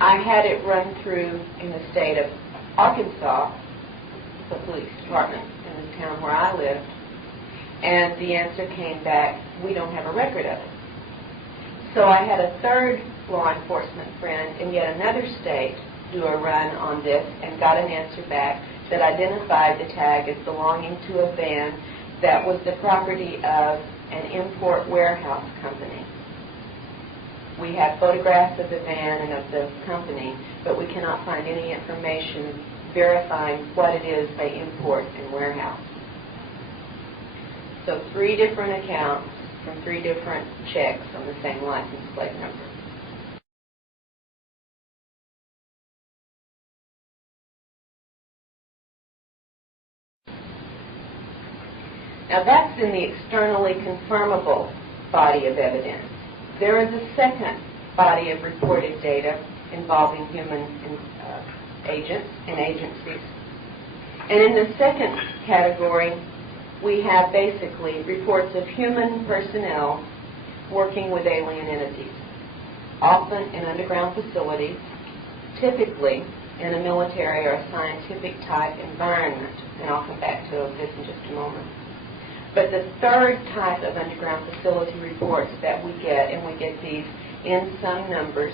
I had it run through in the state of Arkansas, the police department in the town where I lived, and the answer came back, we don't have a record of it. So I had a third law enforcement friend in yet another state do a run on this and got an answer back that identified the tag as belonging to a van that was the property of an import warehouse company. We have photographs of the van and of the company, but we cannot find any information verifying what it is they import and warehouse. So 3 different accounts from 3 different checks on the same license plate number. Now that's in the externally confirmable body of evidence. There is a second body of reported data involving human agents and agencies. And in the second category, we have basically reports of human personnel working with alien entities, often in underground facilities, typically in a military or a scientific type environment. And I'll come back to this in just a moment. But the third type of underground facility reports that we get, and we get these in some numbers,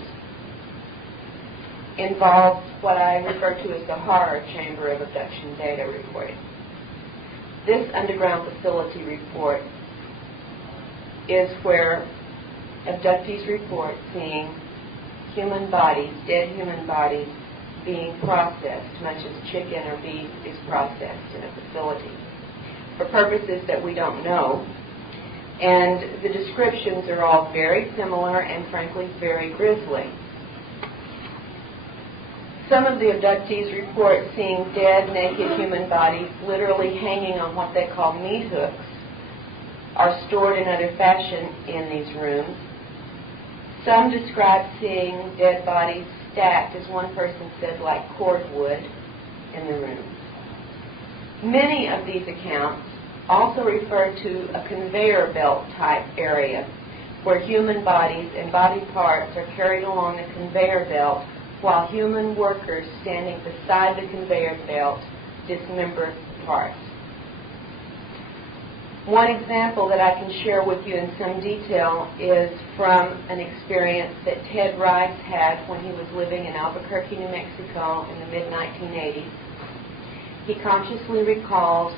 involves what I refer to as the horror chamber of abduction data reporting. This underground facility report is where abductees report seeing human bodies, dead human bodies, being processed, much as chicken or beef is processed in a facility, for purposes that we don't know. And the descriptions are all very similar and, frankly, very grisly. Some of the abductees report seeing dead, naked human bodies literally hanging on what they call meat hooks, are stored in other fashion in these rooms. Some describe seeing dead bodies stacked, as one person said, like cordwood in the room. Many of these accounts also refer to a conveyor belt type area where human bodies and body parts are carried along the conveyor belt while human workers standing beside the conveyor belt dismember parts. One example that I can share with you in some detail is from an experience that Ted Rice had when he was living in Albuquerque, New Mexico in the mid-1980s. He consciously recalls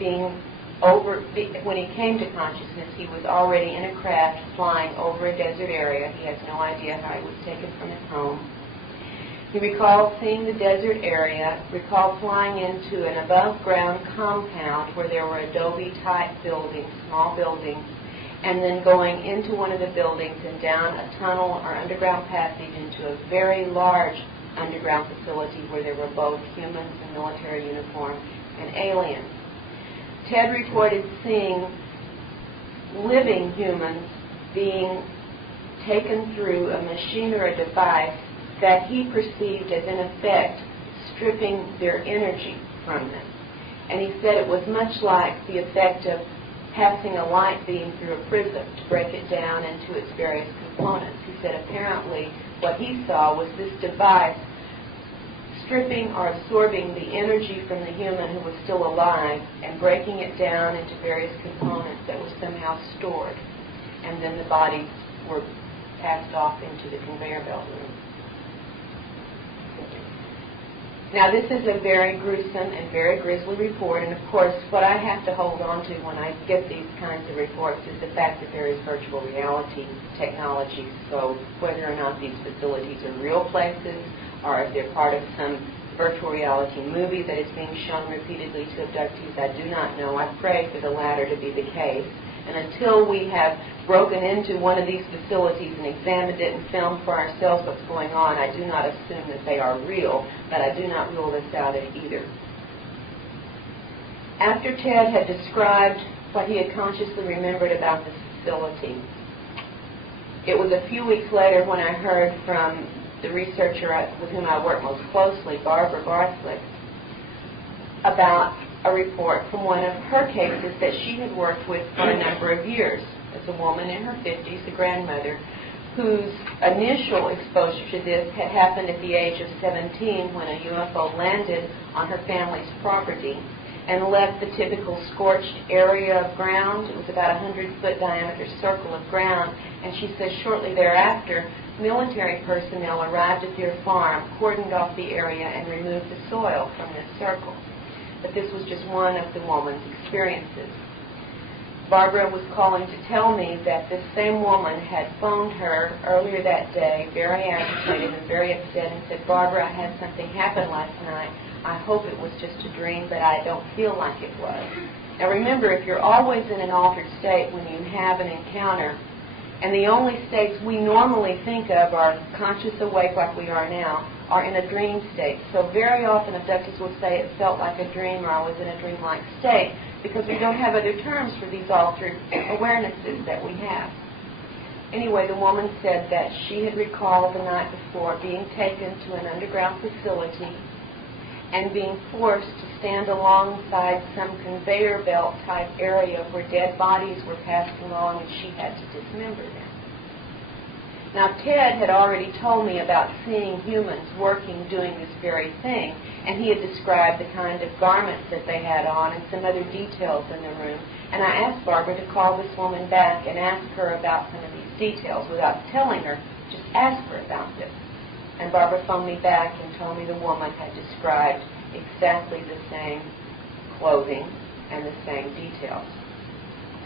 when he came to consciousness, he was already in a craft flying over a desert area. He has no idea how he was taken from his home. He recalled seeing the desert area, recalled flying into an above-ground compound where there were adobe-type buildings, small buildings, and then going into one of the buildings and down a tunnel or underground passage into a very large underground facility where there were both humans in military uniform and aliens. Ted reported seeing living humans being taken through a machine or a device that he perceived as, in effect, stripping their energy from them. And he said it was much like the effect of passing a light beam through a prism to break it down into its various components. He said apparently what he saw was this device stripping or absorbing the energy from the human who was still alive and breaking it down into various components that were somehow stored. And then the bodies were passed off into the conveyor belt room. Now, this is a very gruesome and very grisly report, and of course, what I have to hold on to when I get these kinds of reports is the fact that there is virtual reality technology. So whether or not these facilities are real places or if they're part of some virtual reality movie that is being shown repeatedly to abductees, I do not know. I pray for the latter to be the case. And until we have broken into one of these facilities and examined it and filmed for ourselves what's going on, I do not assume that they are real, but I do not rule this out either. After Ted had described what he had consciously remembered about this facility, it was a few weeks later when I heard from the researcher with whom I work most closely, Barbara Barthlick, about a report from one of her cases that she had worked with for a number of years. It's a woman in her 50s, a grandmother, whose initial exposure to this had happened at the age of 17 when a UFO landed on her family's property and left the typical scorched area of ground. It was about a 100-foot diameter circle of ground, and she says shortly thereafter, military personnel arrived at their farm, cordoned off the area, and removed the soil from this circle. But this was just one of the woman's experiences. Barbara was calling to tell me that this same woman had phoned her earlier that day, very agitated and very upset, and said, "Barbara, I had something happen last night. I hope it was just a dream, but I don't feel like it was." Now remember, if you're always in an altered state when you have an encounter, and the only states we normally think of are conscious awake like we are now, are in a dream state. So very often abductees will say it felt like a dream or I was in a dreamlike state because we don't have other terms for these altered awarenesses that we have. Anyway, the woman said that she had recalled the night before being taken to an underground facility and being forced to stand alongside some conveyor belt type area where dead bodies were passed along and she had to dismember them. Now, Ted had already told me about seeing humans working, doing this very thing, and he had described the kind of garments that they had on and some other details in the room. And I asked Barbara to call this woman back and ask her about some of these details without telling her, just ask her about this. And Barbara phoned me back and told me the woman had described exactly the same clothing and the same details.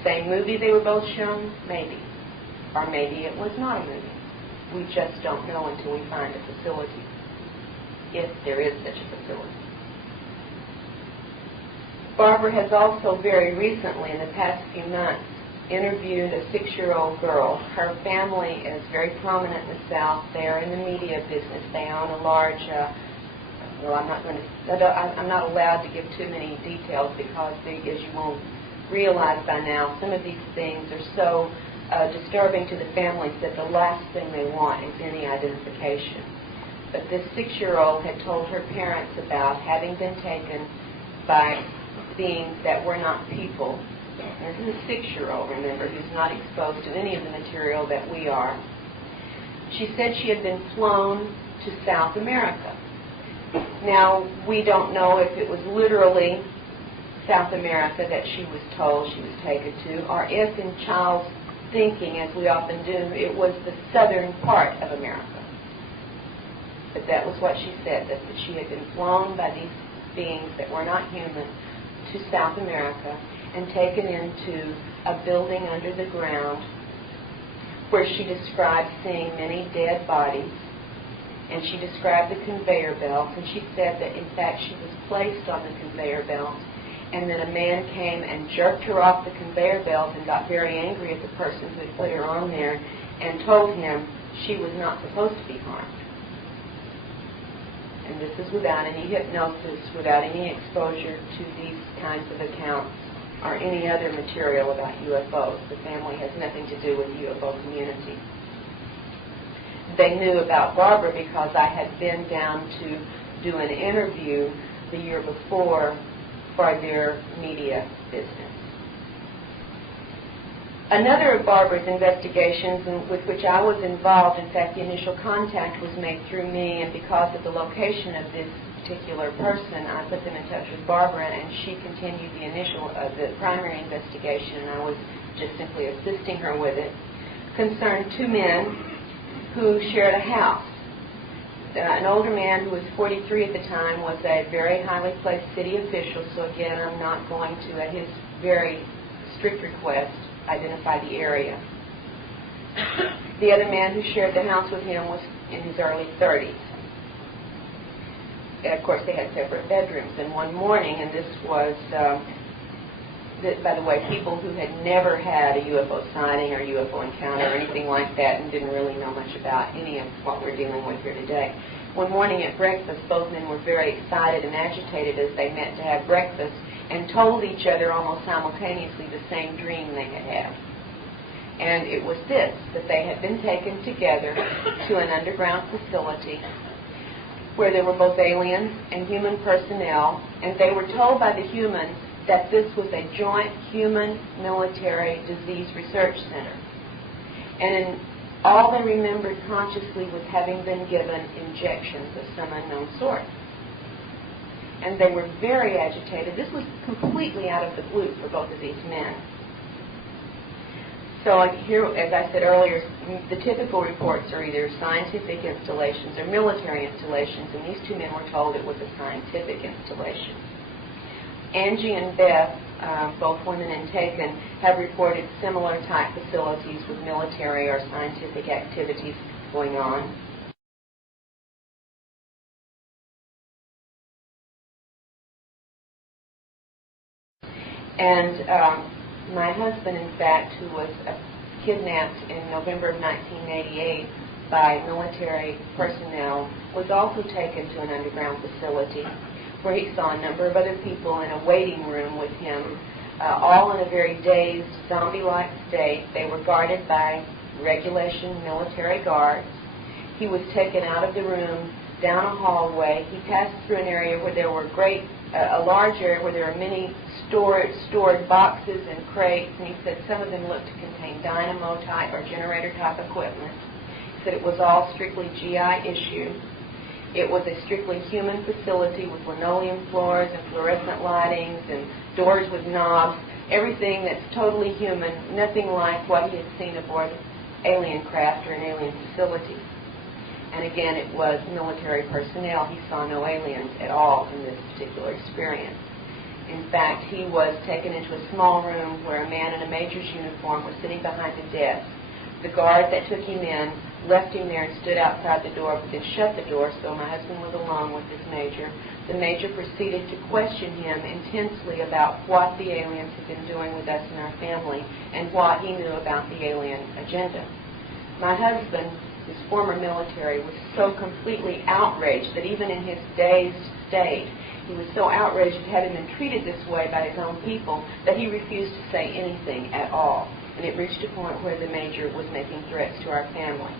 Same movie they were both shown? Maybe. Or maybe it was not a movie. We just don't know until we find a facility. if there is such a facility. Barbara has also very recently, in the past few months, interviewed a 6-year-old girl. Her family is very prominent in the South. They are in the media business. They own a large, I'm not allowed to give too many details because, as you will realize by now, some of these things are so disturbing to the families that the last thing they want is any identification. But this 6-year-old had told her parents about having been taken by beings that were not people. And this is a 6-year-old, remember, who's not exposed to any of the material that we are. She said she had been flown to South America. Now, we don't know if it was literally South America that she was told she was taken to, or if in child's thinking, as we often do, it was the southern part of America. But that was what she said, that she had been flown by these beings that were not human to South America and taken into a building under the ground where she described seeing many dead bodies, and she described the conveyor belts, and she said that in fact she was placed on the conveyor belt, and then a man came and jerked her off the conveyor belt and got very angry at the person who had put her on there and told him she was not supposed to be harmed. And this is without any hypnosis, without any exposure to these kinds of accounts or any other material about UFOs. The family has nothing to do with the UFO community. They knew about Barbara because I had been down to do an interview the year before for their media business. Another of Barbara's investigations with which I was involved, in fact the initial contact was made through me, and because of the location of this particular person, I put them in touch with Barbara, and she continued the primary investigation, and I was just simply assisting her with it, concerned 2 men who shared a house. An older man who was 43 at the time was a very highly placed city official, so again, I'm not going to, at his very strict request, identify the area. The other man who shared the house with him was in his early 30s. And of course, they had separate bedrooms. And one morning, and this was, by the way, people who had never had a UFO sighting or UFO encounter or anything like that and didn't really know much about any of what we're dealing with here today. One morning at breakfast, both men were very excited and agitated as they met to have breakfast and told each other almost simultaneously the same dream they had had. And it was this, that they had been taken together to an underground facility where there were both aliens and human personnel, and they were told by the humans that this was a joint human-military disease research center. And all they remembered consciously was having been given injections of some unknown sort. And they were very agitated. This was completely out of the blue for both of these men. So here, as I said earlier, the typical reports are either scientific installations or military installations, and these 2 men were told it was a scientific installation. Angie and Beth, both women in Taken, have reported similar type facilities with military or scientific activities going on. And my husband, in fact, who was kidnapped in November of 1988 by military personnel, was also taken to an underground facility where he saw a number of other people in a waiting room with him, all in a very dazed, zombie-like state. They were guarded by regulation military guards. He was taken out of the room, down a hallway. He passed through an area where there were a large area where there were many stored boxes and crates, and he said some of them looked to contain dynamo-type or generator-type equipment. He said it was all strictly GI issue. It was a strictly human facility with linoleum floors and fluorescent lightings and doors with knobs, everything that's totally human, nothing like what he had seen aboard alien craft or an alien facility. And again, it was military personnel. He saw no aliens at all in this particular experience. In fact, he was taken into a small room where a man in a major's uniform was sitting behind a desk. The guard that took him in left him there and stood outside the door, but then shut the door, so my husband was alone with this major. The major proceeded to question him intensely about what the aliens had been doing with us and our family and what he knew about the alien agenda. My husband, his former military, was so completely outraged that even in his dazed state, he was so outraged at having been treated this way by his own people that he refused to say anything at all. And it reached a point where the major was making threats to our family.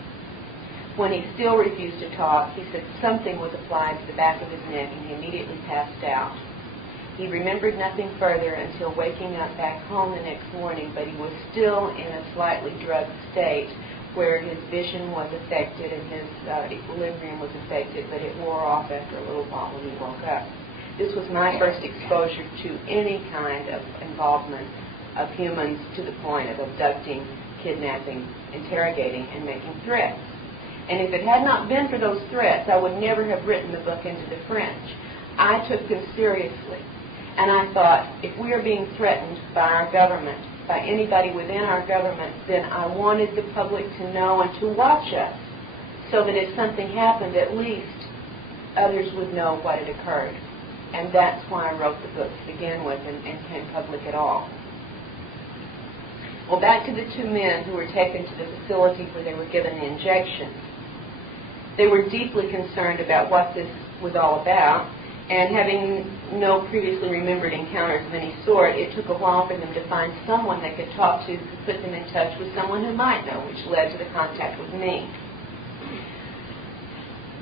When he still refused to talk, he said something was applied to the back of his neck and he immediately passed out. He remembered nothing further until waking up back home the next morning, but he was still in a slightly drugged state where his vision was affected and his equilibrium was affected, but it wore off after a little while when he woke up. This was my first exposure to any kind of involvement of humans to the point of abducting, kidnapping, interrogating, and making threats. And if it had not been for those threats, I would never have written the book into the French. I took them seriously. And I thought, if we are being threatened by our government, by anybody within our government, then I wanted the public to know and to watch us so that if something happened, at least others would know what had occurred. And that's why I wrote the book to begin with and came public at all. Well, back to the two men who were taken to the facility where they were given the injections. They were deeply concerned about what this was all about, and having no previously remembered encounters of any sort, it took a while for them to find someone they could talk to who could put them in touch with someone who might know, which led to the contact with me.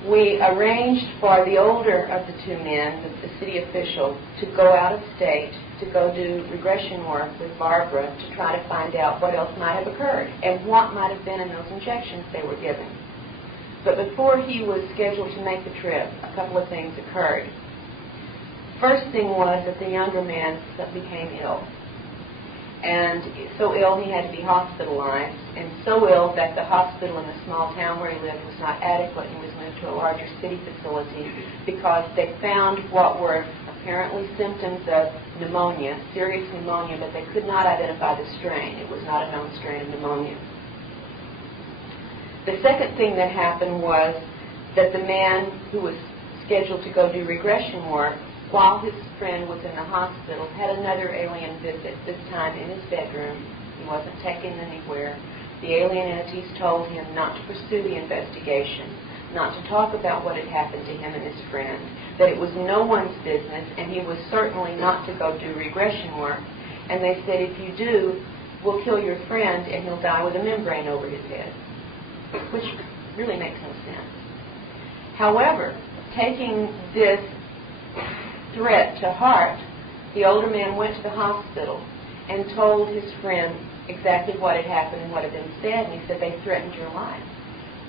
We arranged for the older of the two men, the city official, to go out of state, to go do regression work with Barbara to try to find out what else might have occurred and what might have been in those injections they were given. But before he was scheduled to make the trip, a couple of things occurred. First thing was that the younger man became ill. And so ill he had to be hospitalized, and so ill that the hospital in the small town where he lived was not adequate and he was moved to a larger city facility because they found what were apparently symptoms of pneumonia, serious pneumonia, but they could not identify the strain. It was not a known strain of pneumonia. The second thing that happened was that the man who was scheduled to go do regression work, while his friend was in the hospital, had another alien visit, this time in his bedroom. He wasn't taken anywhere. The alien entities told him not to pursue the investigation, not to talk about what had happened to him and his friend, that it was no one's business, and he was certainly not to go do regression work. And they said, if you do, we'll kill your friend and he'll die with a membrane over his head, which really makes no sense. However, taking this threat to heart, the older man went to the hospital and told his friend exactly what had happened and what had been said, and he said, they threatened your life.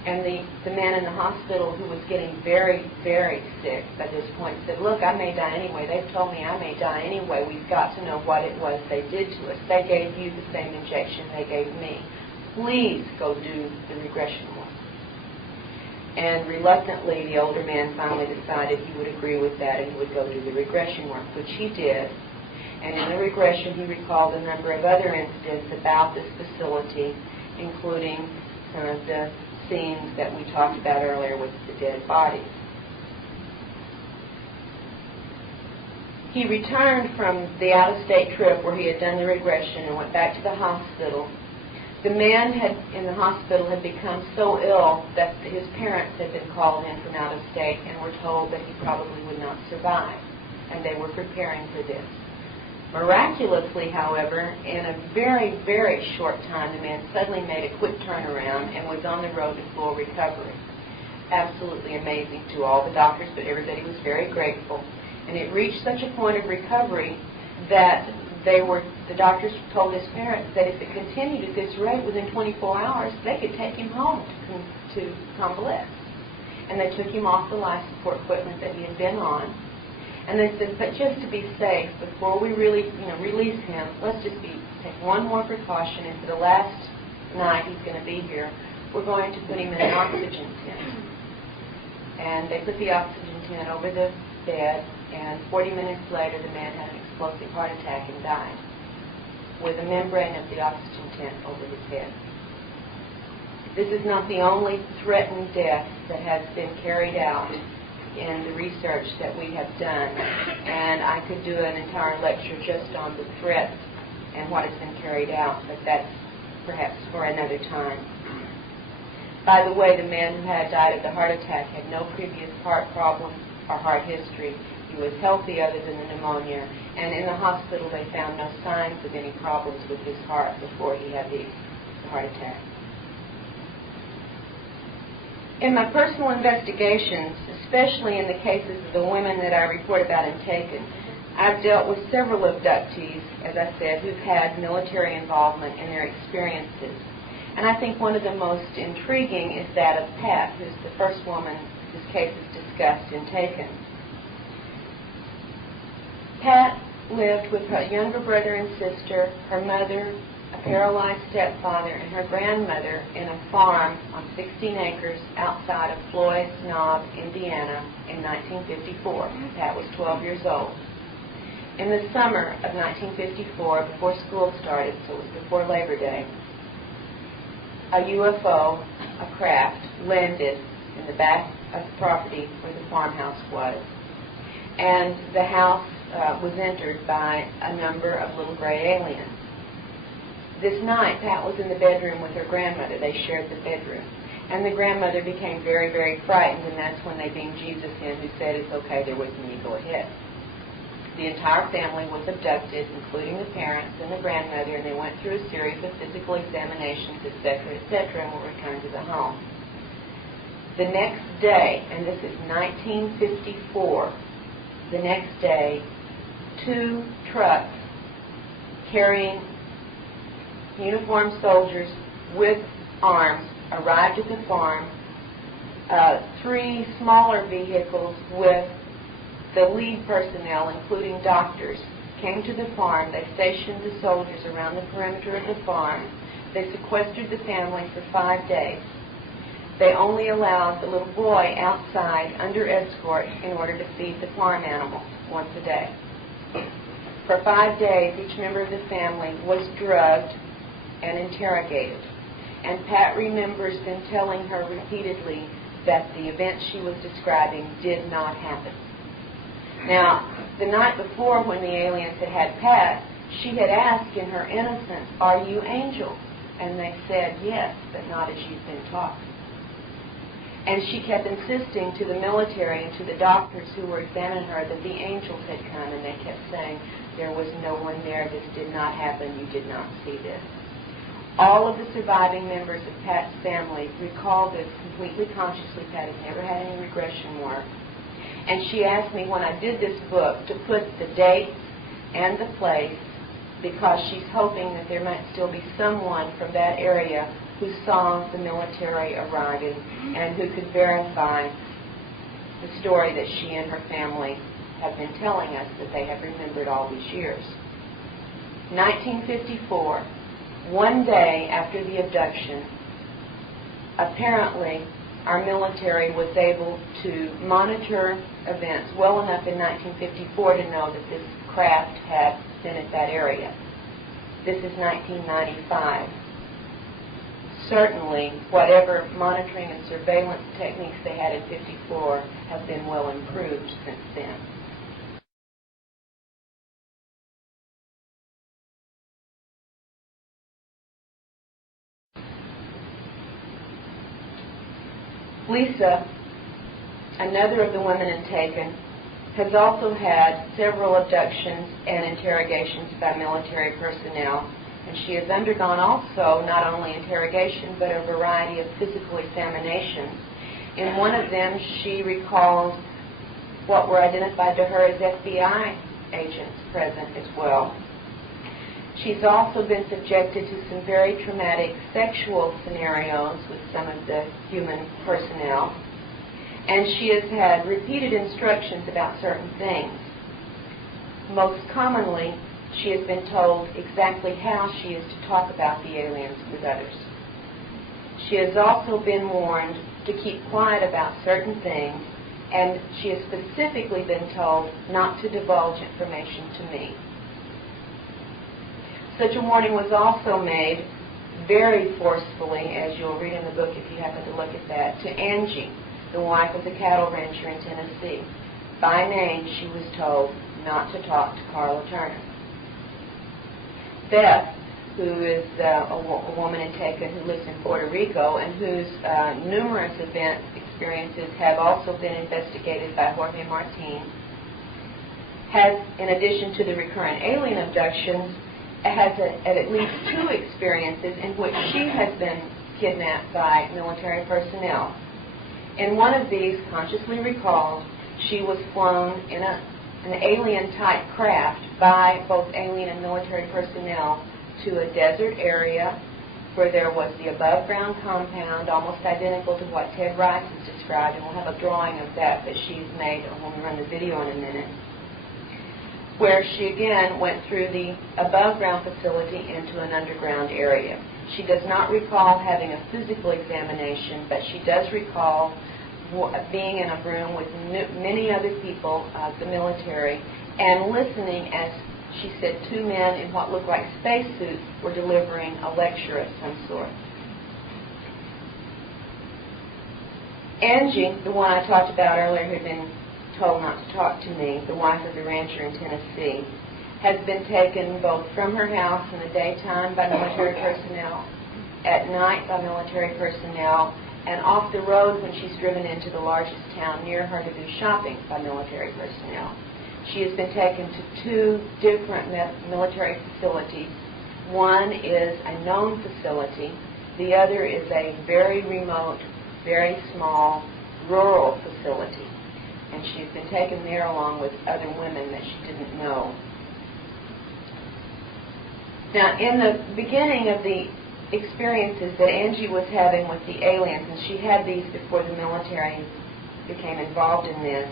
And the man in the hospital, who was getting very, very sick at this point, said, look, I may die anyway. They've told me I may die anyway. We've got to know what it was they did to us. They gave you the same injection they gave me. Please go do the regression work. And reluctantly, the older man finally decided he would agree with that and he would go do the regression work, which he did. And in the regression, he recalled a number of other incidents about this facility, including some of the scenes that we talked about earlier with the dead bodies. He returned from the out-of-state trip where he had done the regression and went back to the hospital. The man in the hospital had become so ill that his parents had been called in from out of state and were told that he probably would not survive, and they were preparing for this. Miraculously, however, in a very, very short time, the man suddenly made a quick turnaround and was on the road to full recovery. Absolutely amazing to all the doctors, but everybody was very grateful. And it reached such a point of recovery that the doctors told his parents that if it continued at this rate, within 24 hours, they could take him home to convalesce. And they took him off the life support equipment that he had been on. And they said, but just to be safe, before we really release him, let's just take one more precaution, and for the last night he's going to be here, we're going to put him in an oxygen tent. And they put the oxygen tent over the bed, and 40 minutes later the man had an explosive heart attack and died with a membrane of the oxygen tent over his head. This is not the only threatened death that has been carried out in the research that we have done, and I could do an entire lecture just on the threats and what has been carried out, but that's perhaps for another time. By the way, the man who had died of the heart attack had no previous heart problems or heart history. He was healthy other than the pneumonia, and in the hospital they found no signs of any problems with his heart before he had the heart attack. In my personal investigations, especially in the cases of the women that I report about and taken, I've dealt with several abductees, as I said, who've had military involvement in their experiences. And I think one of the most intriguing is that of Pat, who's the first woman whose case is discussed and taken. Pat lived with her younger brother and sister, her mother, a paralyzed stepfather, and her grandmother in a farm on 16 acres outside of Floyd Knob, Indiana, in 1954. Pat was 12 years old. In the summer of 1954, before school started, so it was before Labor Day, a UFO, a craft, landed in the back of the property where the farmhouse was. And the house was entered by a number of little gray aliens. This night, Pat was in the bedroom with her grandmother. They shared the bedroom. And the grandmother became very, very frightened, and that's when they beamed Jesus in, who said, "It's okay, they're with me, go ahead." The entire family was abducted, including the parents and the grandmother, and they went through a series of physical examinations, etc., and were returned to the home. The next day, and this is 1954, the next day, 2 trucks carrying uniformed soldiers with arms arrived at the farm. 3 smaller vehicles with the lead personnel, including doctors, came to the farm. They stationed the soldiers around the perimeter of the farm. They sequestered the family for 5 days. They only allowed the little boy outside under escort in order to feed the farm animals once a day. For 5 days, each member of the family was drugged and interrogated. And Pat remembers them telling her repeatedly that the events she was describing did not happen. Now, the night before, when the aliens had Pat, she had asked in her innocence, "Are you angels?" And they said, "Yes, but not as you've been taught." And she kept insisting to the military and to the doctors who were examining her that the angels had come, and they kept saying, "There was no one there. This did not happen. You did not see this." All of the surviving members of Pat's family recalled this completely consciously. Pat has never had any regression work. And she asked me when I did this book to put the date and the place, because she's hoping that there might still be someone from that area who saw the military arriving and who could verify the story that she and her family have been telling us that they have remembered all these years. 1954, one day after the abduction, apparently our military was able to monitor events well enough in 1954 to know that this craft had been at that area. This is 1995. Certainly, whatever monitoring and surveillance techniques they had in 54 have been well improved since then. Lisa, another of the women in Taken, has also had several abductions and interrogations by military personnel, and she has undergone also not only interrogation but a variety of physical examinations. In one of them, she recalls what were identified to her as FBI agents present as well. She's also been subjected to some very traumatic sexual scenarios with some of the human personnel. And she has had repeated instructions about certain things. Most commonly, she has been told exactly how she is to talk about the aliens with others. She has also been warned to keep quiet about certain things, and she has specifically been told not to divulge information to me. Such a warning was also made very forcefully, as you'll read in the book if you happen to look at that, to Angie, the wife of the cattle rancher in Tennessee. By name, she was told not to talk to Karla Turner. Beth, who is a woman in Taken who lives in Puerto Rico and whose numerous event experiences have also been investigated by Jorge Martin, has, in addition to the recurrent alien abductions, has at least 2 experiences in which she has been kidnapped by military personnel. In one of these, consciously recalled, she was flown in an alien-type craft by both alien and military personnel to a desert area where there was the above-ground compound, almost identical to what Ted Rice has described, and we'll have a drawing of that she's made when we run the video in a minute, where she again went through the above-ground facility into an underground area. She does not recall having a physical examination, but she does recall being in a room with many other people of the military and listening as, she said, 2 men in what looked like spacesuits were delivering a lecture of some sort. Angie, the one I talked about earlier who had been told not to talk to me, the wife of the rancher in Tennessee, has been taken both from her house in the daytime by military personnel, at night by military personnel, and off the road when she's driven into the largest town near her to do shopping by military personnel. She has been taken to 2 different military facilities. One is a known facility. The other is a very remote, very small, rural facility. And she's been taken there along with other women that she didn't know. Now, in the beginning of the experiences that Angie was having with the aliens, and she had these before the military became involved in this,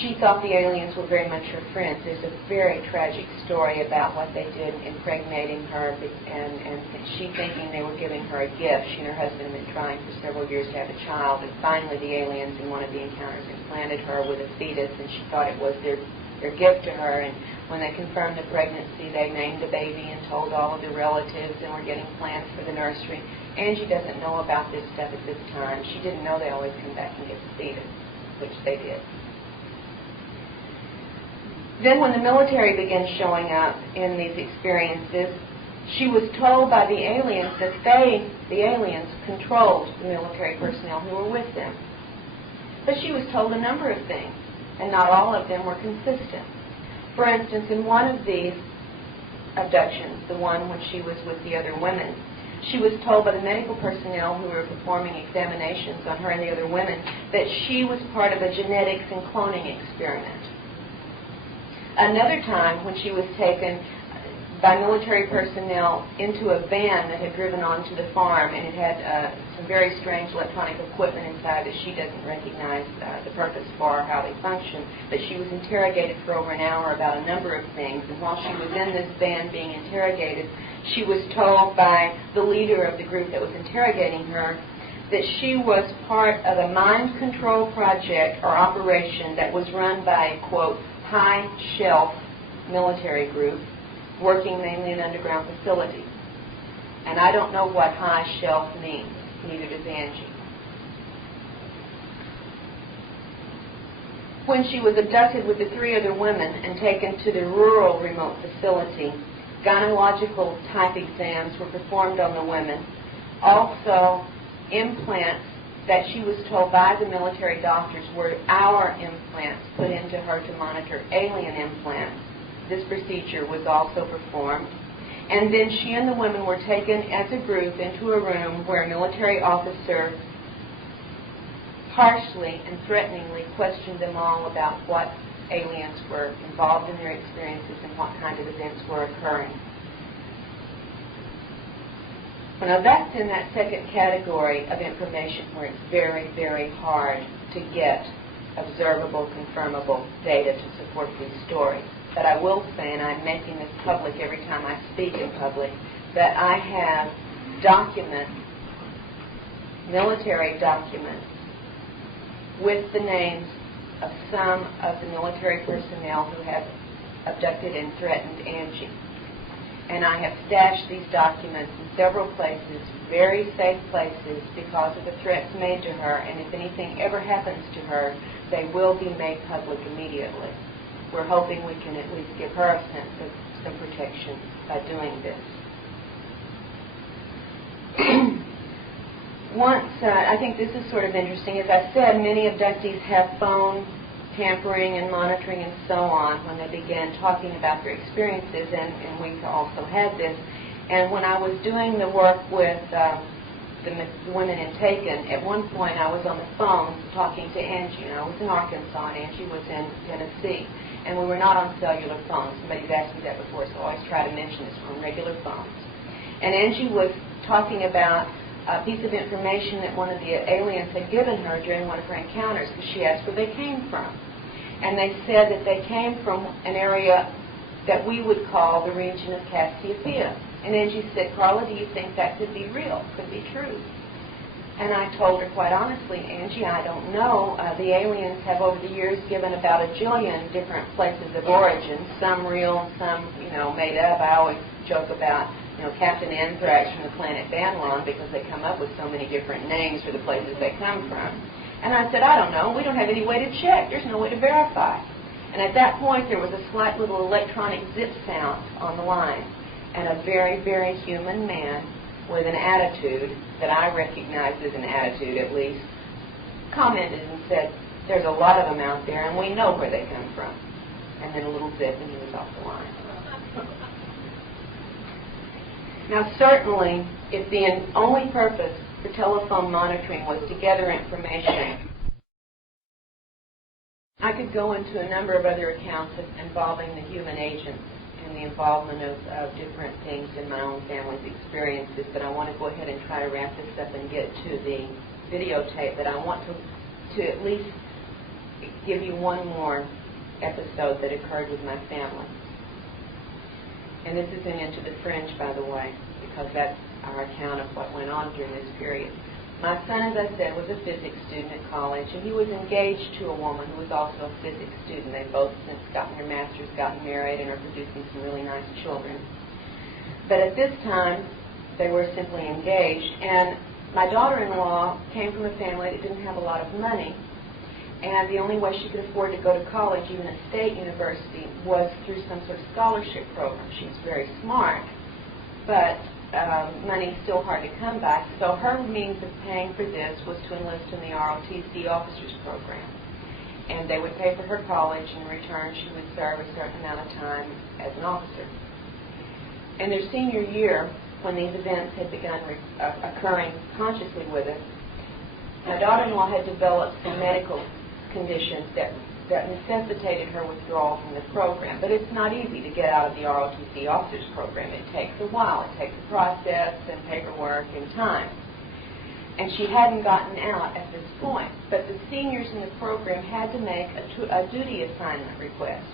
she thought the aliens were very much her friends. There's a very tragic story about what they did impregnating her, and she thinking they were giving her a gift. She and her husband had been trying for several years to have a child, and finally the aliens in one of the encounters implanted her with a fetus, and she thought it was their gift to her. And when they confirmed the pregnancy, they named the baby and told all of the relatives, and were getting plans for the nursery. Angie doesn't know about this stuff at this time. She didn't know they always come back and get the fetus, which they did. Then when the military began showing up in these experiences, she was told by the aliens that the aliens, controlled the military personnel who were with them. But she was told a number of things, and not all of them were consistent. For instance, in one of these abductions, the one when she was with the other women, she was told by the medical personnel who were performing examinations on her and the other women that she was part of a genetics and cloning experiment. Another time, when she was taken by military personnel into a van that had driven onto the farm, and it had some very strange electronic equipment inside that she doesn't recognize the purpose for or how they function, but she was interrogated for over an hour about a number of things, and while she was in this van being interrogated, she was told by the leader of the group that was interrogating her that she was part of a mind control project or operation that was run by a, quote, high-shelf military group working mainly in underground facilities. And I don't know what high-shelf means, neither does Angie. When she was abducted with the 3 other women and taken to the rural remote facility, gynecological type exams were performed on the women. Also, implants that she was told by the military doctors were our implants put into her to monitor alien implants. This procedure was also performed. And then she and the women were taken as a group into a room where a military officer harshly and threateningly questioned them all about what aliens were involved in their experiences and what kind of events were occurring. Now that's in that second category of information where it's very, very hard to get observable, confirmable data to support these stories. But I will say, and I'm making this public every time I speak in public, that I have documents, military documents, with the names of some of the military personnel who have abducted and threatened Angie. And I have stashed these documents in several places, very safe places, because of the threats made to her. And if anything ever happens to her, they will be made public immediately. We're hoping we can at least give her a sense of some protection by doing this. I think this is sort of interesting. As I said, many abductees have phone tampering and monitoring and so on when they began talking about their experiences, and we've also had this. And when I was doing the work with the women in Taken, at one point I was on the phone talking to Angie, and I was in Arkansas, and Angie was in Tennessee. And we were not on cellular phones. Somebody's asked me that before, so I always try to mention this, on regular phones. And Angie was talking about a piece of information that one of the aliens had given her during one of her encounters, because she asked where they came from. And they said that they came from an area that we would call the region of Cassiopeia. And Angie said, Karla, do you think that could be real, could be true? And I told her quite honestly, Angie, I don't know. The aliens have over the years given about 1 jillion different places of origin, some real and some, made up. I always joke about, Captain Anthrax from the planet Banlon, because they come up with so many different names for the places they come from. And I said, I don't know. We don't have any way to check. There's no way to verify. And at that point, there was a slight little electronic zip sound on the line. And a very, very human man with an attitude that I recognized as an attitude, at least, commented and said, there's a lot of them out there, and we know where they come from. And then a little zip, and he was off the line. Now, certainly, if the only purpose for telephone monitoring was to gather information, I could go into a number of other accounts involving the human agents and the involvement of different things in my own family's experiences, but I want to go ahead and try to wrap this up and get to the videotape. But I want to at least give you one more episode that occurred with my family. And this isn't Into the Fringe, by the way, because that's our account of what went on during this period. My son, as I said, was a physics student at college, and he was engaged to a woman who was also a physics student. They've both since gotten their masters, gotten married, and are producing some really nice children. But at this time, they were simply engaged, and my daughter-in-law came from a family that didn't have a lot of money, and the only way she could afford to go to college, even a state university, was through some sort of scholarship program. She was very smart, but money's still hard to come by. So her means of paying for this was to enlist in the ROTC officers program. And they would pay for her college, and in return she would serve a certain amount of time as an officer. In their senior year, when these events had begun occurring consciously with us, my daughter-in-law had developed some medical conditions that necessitated her withdrawal from the program. But it's not easy to get out of the ROTC officers program. It takes a while. It takes a process and paperwork and time. And she hadn't gotten out at this point. But the seniors in the program had to make a duty assignment request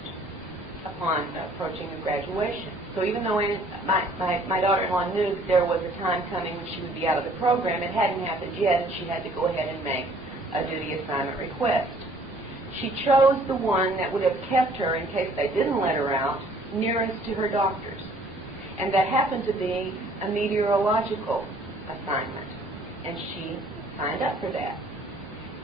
upon approaching the graduation. So even though my daughter-in-law knew that there was a time coming when she would be out of the program, it hadn't happened yet, and she had to go ahead and make a duty assignment request. She chose the one that would have kept her, in case they didn't let her out, nearest to her doctors. And that happened to be a meteorological assignment. And she signed up for that.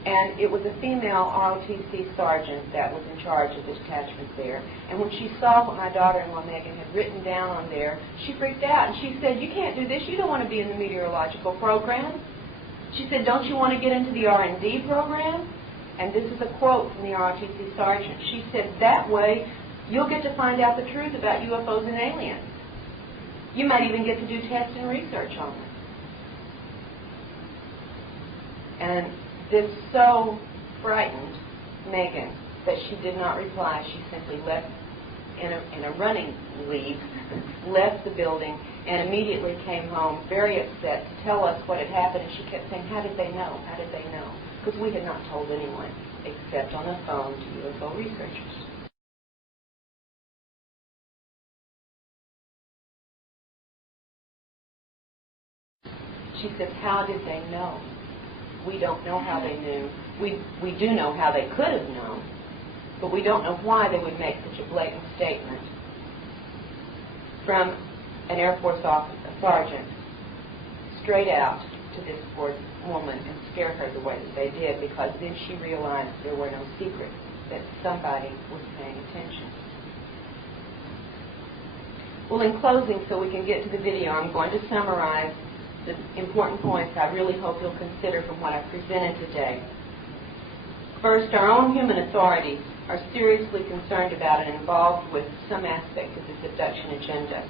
And it was a female ROTC sergeant that was in charge of the detachment there. And when she saw what my daughter-in-law, Megan, had written down on there, she freaked out. And she said, you can't do this. You don't want to be in the meteorological program. She said, don't you want to get into the R&D program? And this is a quote from the ROTC sergeant. She said, that way you'll get to find out the truth about UFOs and aliens. You might even get to do tests and research on them. And this so frightened Megan that she did not reply. She simply left in a running lead, left the building, and immediately came home very upset to tell us what had happened. And she kept saying, how did they know? How did they know? Because we had not told anyone except on the phone to UFO researchers. She says, how did they know? We don't know how they knew. We do know how they could have known, but we don't know why they would make such a blatant statement. From an Air Force officer, a sergeant, straight out to this poor woman and scare her the way that they did, because then she realized there were no secrets, that somebody was paying attention. Well, in closing, so we can get to the video, I'm going to summarize the important points I really hope you'll consider from what I presented today. First, our own human authorities are seriously concerned about and involved with some aspect of this abduction agenda.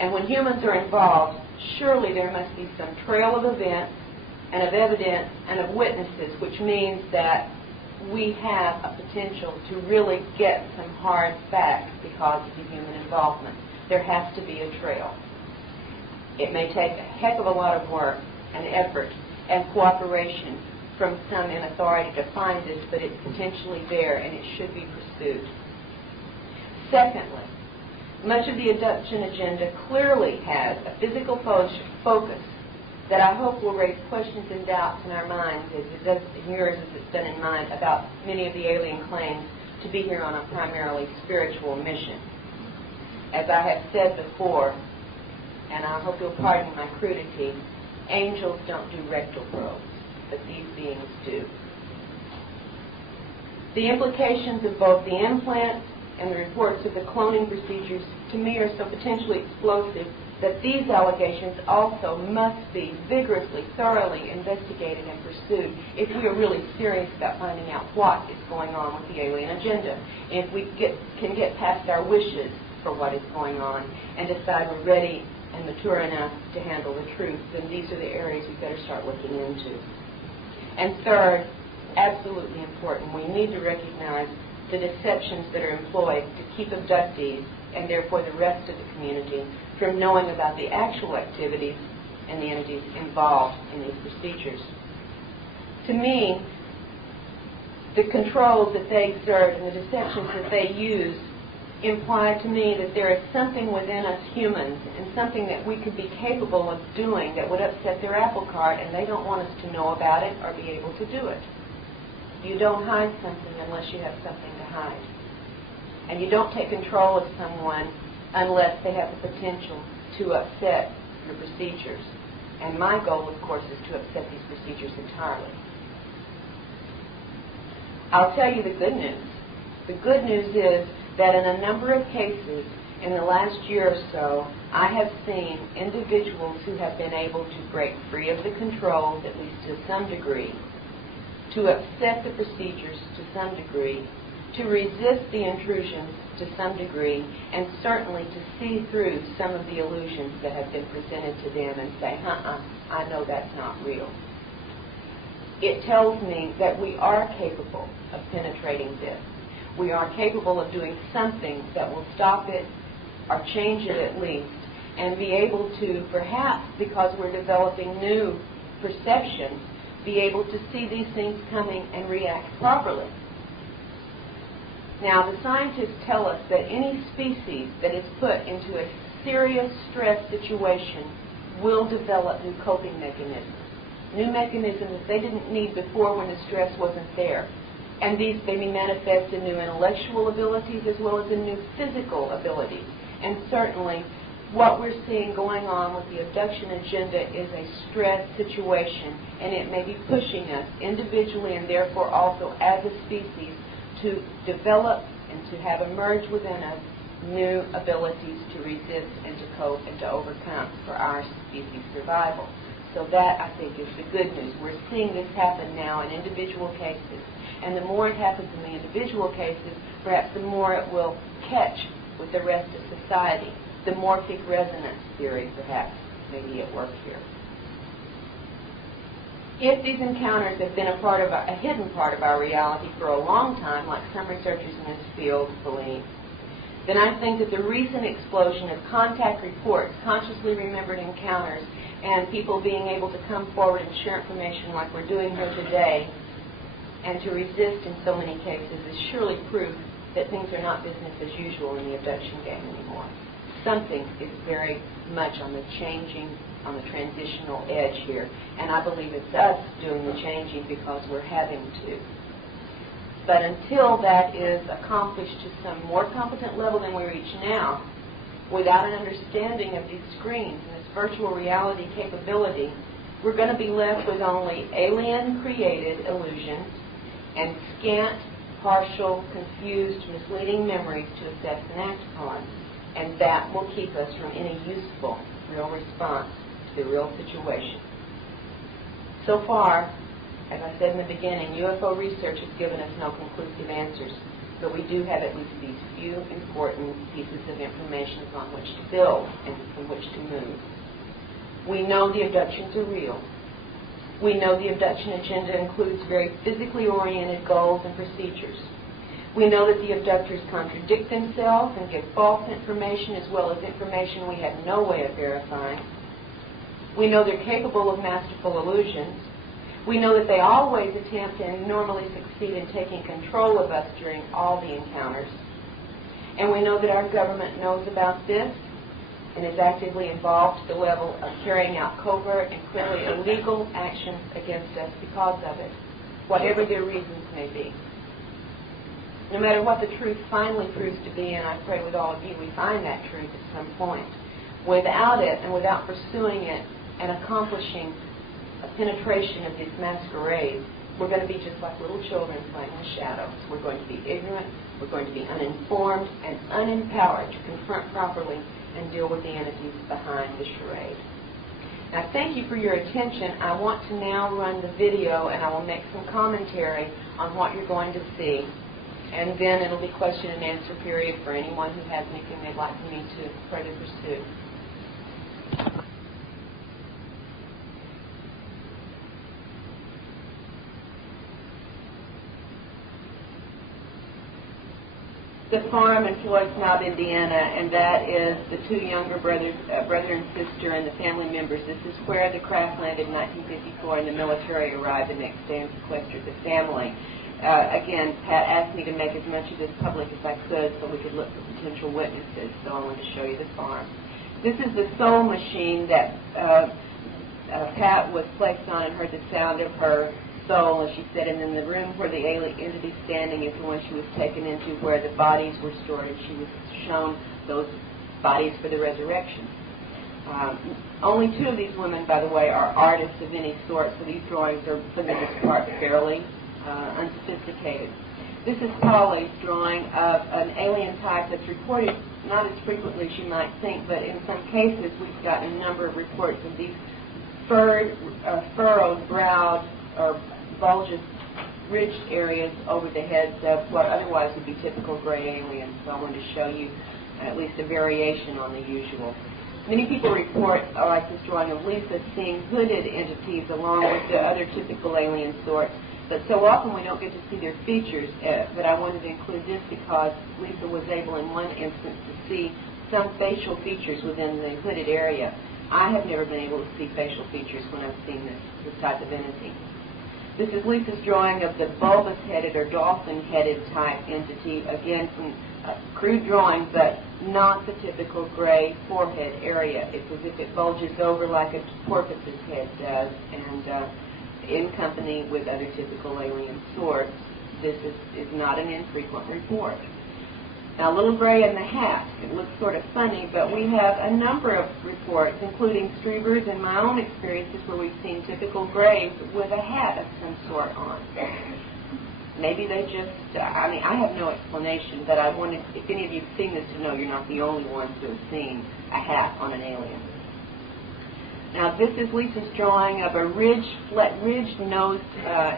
And when humans are involved, surely there must be some trail of events and of evidence and of witnesses, which means that we have a potential to really get some hard facts because of the human involvement. There has to be a trail. It may take a heck of a lot of work and effort and cooperation from some in authority to find this, but it's potentially there and it should be pursued. Secondly, much of the abduction agenda clearly has a physical focus that I hope will raise questions and doubts in our minds, as it does in yours, as it's done in mine, about many of the alien claims to be here on a primarily spiritual mission. As I have said before, and I hope you'll pardon my crudity, angels don't do rectal probes, but these beings do. The implications of both the implants and the reports of the cloning procedures, to me, are so potentially explosive that these allegations also must be vigorously, thoroughly investigated and pursued if we are really serious about finding out what is going on with the alien agenda. If we can get past our wishes for what is going on and decide we're ready and mature enough to handle the truth, then these are the areas we better start looking into. And third, absolutely important, we need to recognize the deceptions that are employed to keep abductees, and therefore the rest of the community, from knowing about the actual activities and the entities involved in these procedures. To me, the controls that they exert and the deceptions that they use imply to me that there is something within us humans and something that we could be capable of doing that would upset their apple cart, and they don't want us to know about it or be able to do it. You don't hide something unless you have something to hide. And you don't take control of someone unless they have the potential to upset your procedures. And my goal, of course, is to upset these procedures entirely. I'll tell you the good news. The good news is that in a number of cases in the last year or so, I have seen individuals who have been able to break free of the controls, at least to some degree, to upset the procedures to some degree, to resist the intrusions to some degree, and certainly to see through some of the illusions that have been presented to them and say, I know that's not real. It tells me that we are capable of penetrating this. We are capable of doing something that will stop it or change it at least, and be able to, perhaps because we're developing new perceptions, be able to see these things coming and react properly. Now, the scientists tell us that any species that is put into a serious stress situation will develop new coping mechanisms, new mechanisms that they didn't need before when the stress wasn't there. And these may be manifest in new intellectual abilities as well as in new physical abilities. And certainly, what we're seeing going on with the abduction agenda is a stress situation, and it may be pushing us individually and therefore also as a species to develop and to have emerged within us new abilities to resist and to cope and to overcome for our species survival. So that, I think, is the good news. We're seeing this happen now in individual cases. And the more it happens in the individual cases, perhaps the more it will catch with the rest of society. The morphic resonance theory, perhaps, may be at work here. If these encounters have been a hidden part of our reality for a long time, like some researchers in this field believe, then I think that the recent explosion of contact reports, consciously remembered encounters, and people being able to come forward and share information like we're doing here today, and to resist in so many cases, is surely proof that things are not business as usual in the abduction game anymore. Something is very much on the changing, on the transitional edge here, and I believe it's us doing the changing because we're having to. But until that is accomplished to some more competent level than we reach now, without an understanding of these screens and this virtual reality capability, we're going to be left with only alien-created illusions and scant, partial, confused, misleading memories to assess and act upon. And that will keep us from any useful, real response to the real situation. So far, as I said in the beginning, UFO research has given us no conclusive answers, but we do have at least these few important pieces of information upon which to build and from which to move. We know the abductions are real. We know the abduction agenda includes very physically oriented goals and procedures. We know that the abductors contradict themselves and give false information as well as information we have no way of verifying. We know they're capable of masterful illusions. We know that they always attempt and normally succeed in taking control of us during all the encounters. And we know that our government knows about this and is actively involved to the level of carrying out covert and clearly illegal actions against us because of it, whatever their reasons may be. No matter what the truth finally proves to be, and I pray with all of you we find that truth at some point, without it and without pursuing it and accomplishing a penetration of this masquerade, we're going to be just like little children playing with shadows. We're going to be ignorant, we're going to be uninformed and unempowered to confront properly and deal with the entities behind the charade. Now, thank you for your attention. I want to now run the video, and I will make some commentary on what you're going to see. And then it'll be question and answer period for anyone who has anything they'd like me to further pursue. The farm in Floyd Snob, Indiana, and that is the two younger brothers, brother and sister, and the family members. This is where the craft landed in 1954, and the military arrived the next day and sequestered the family. Again, Pat asked me to make as much of this public as I could so we could look for potential witnesses, so I wanted to show you the farm. This is the soul machine that Pat was placed on and heard the sound of her soul, as she said, and in the room where the alien entity standing is the one she was taken into, where the bodies were stored, and she was shown those bodies for the resurrection. Only two of these women, by the way, are artists of any sort, so these drawings are, for the most part, fairly unsophisticated. This is Polly's drawing of an alien type that's reported not as frequently as you might think, but in some cases we've gotten a number of reports of these furrowed, browed, or bulgous, ridged areas over the heads of what otherwise would be typical gray aliens. So I wanted to show you at least a variation on the usual. Many people report, like this drawing of Lisa, seeing hooded entities along with the other typical alien sorts. But so often we don't get to see their features. But I wanted to include this because Lisa was able in one instance to see some facial features within the hooded area. I have never been able to see facial features when I've seen this type of entity. This is Lisa's drawing of the bulbous-headed or dolphin-headed type entity. Again, some crude drawing, but not the typical gray forehead area. It's as if it bulges over like a porpoise's head does, and in company with other typical alien sorts. This is not an infrequent report. Now, Little Gray in the Hat. It looks sort of funny, but we have a number of reports, including Streber's and my own experiences, where we've seen typical grays with a hat of some sort on. Maybe they just, I have no explanation, but I wanted, if any of you have seen this, to know you're not the only ones who have seen a hat on an alien. Now, this is Lisa's drawing of a ridged-nosed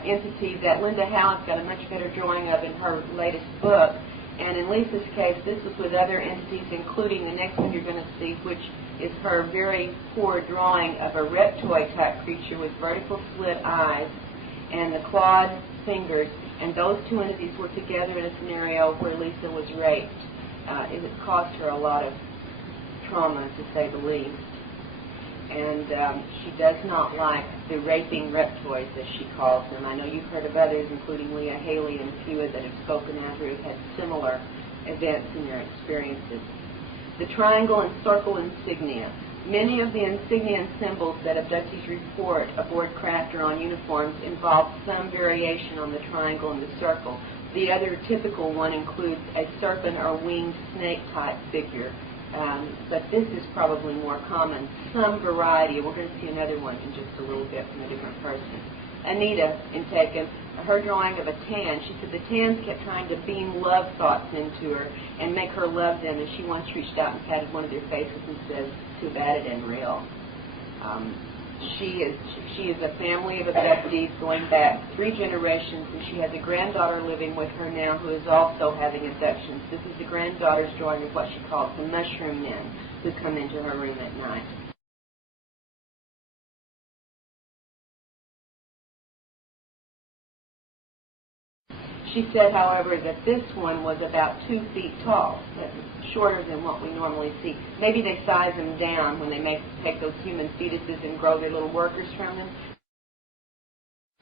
entity that Linda Howard's got a much better drawing of in her latest book. And in Lisa's case, this was with other entities, including the next one you're going to see, which is her very poor drawing of a reptoid-type creature with vertical slit eyes and the clawed fingers. And those two entities were together in a scenario where Lisa was raped. It caused her a lot of trauma, to say the least. And she does not like the raping reptoids, as she calls them. I know you've heard of others, including Leah Haley and a few that have spoken after who have had similar events in their experiences. The triangle and circle insignia. Many of the insignia and symbols that abductees report aboard craft or on uniforms involve some variation on the triangle and the circle. The other typical one includes a serpent or winged snake-type figure. but this is probably more common. Some variety. We're going to see another one in just a little bit from a different person. Anita, in Taken, her drawing of a tan, she said the tans kept trying to beam love thoughts into her and make her love them, and she once reached out and patted one of their faces and said, "Too bad it ain't real." She is a family of abductees going back 3 generations, and she has a granddaughter living with her now who is also having abductions. This is the granddaughter's drawing of what she calls the mushroom men who come into her room at night. She said, however, that this one was about 2 feet tall. That was shorter than what we normally see. Maybe they size them down when they take those human fetuses and grow their little workers from them.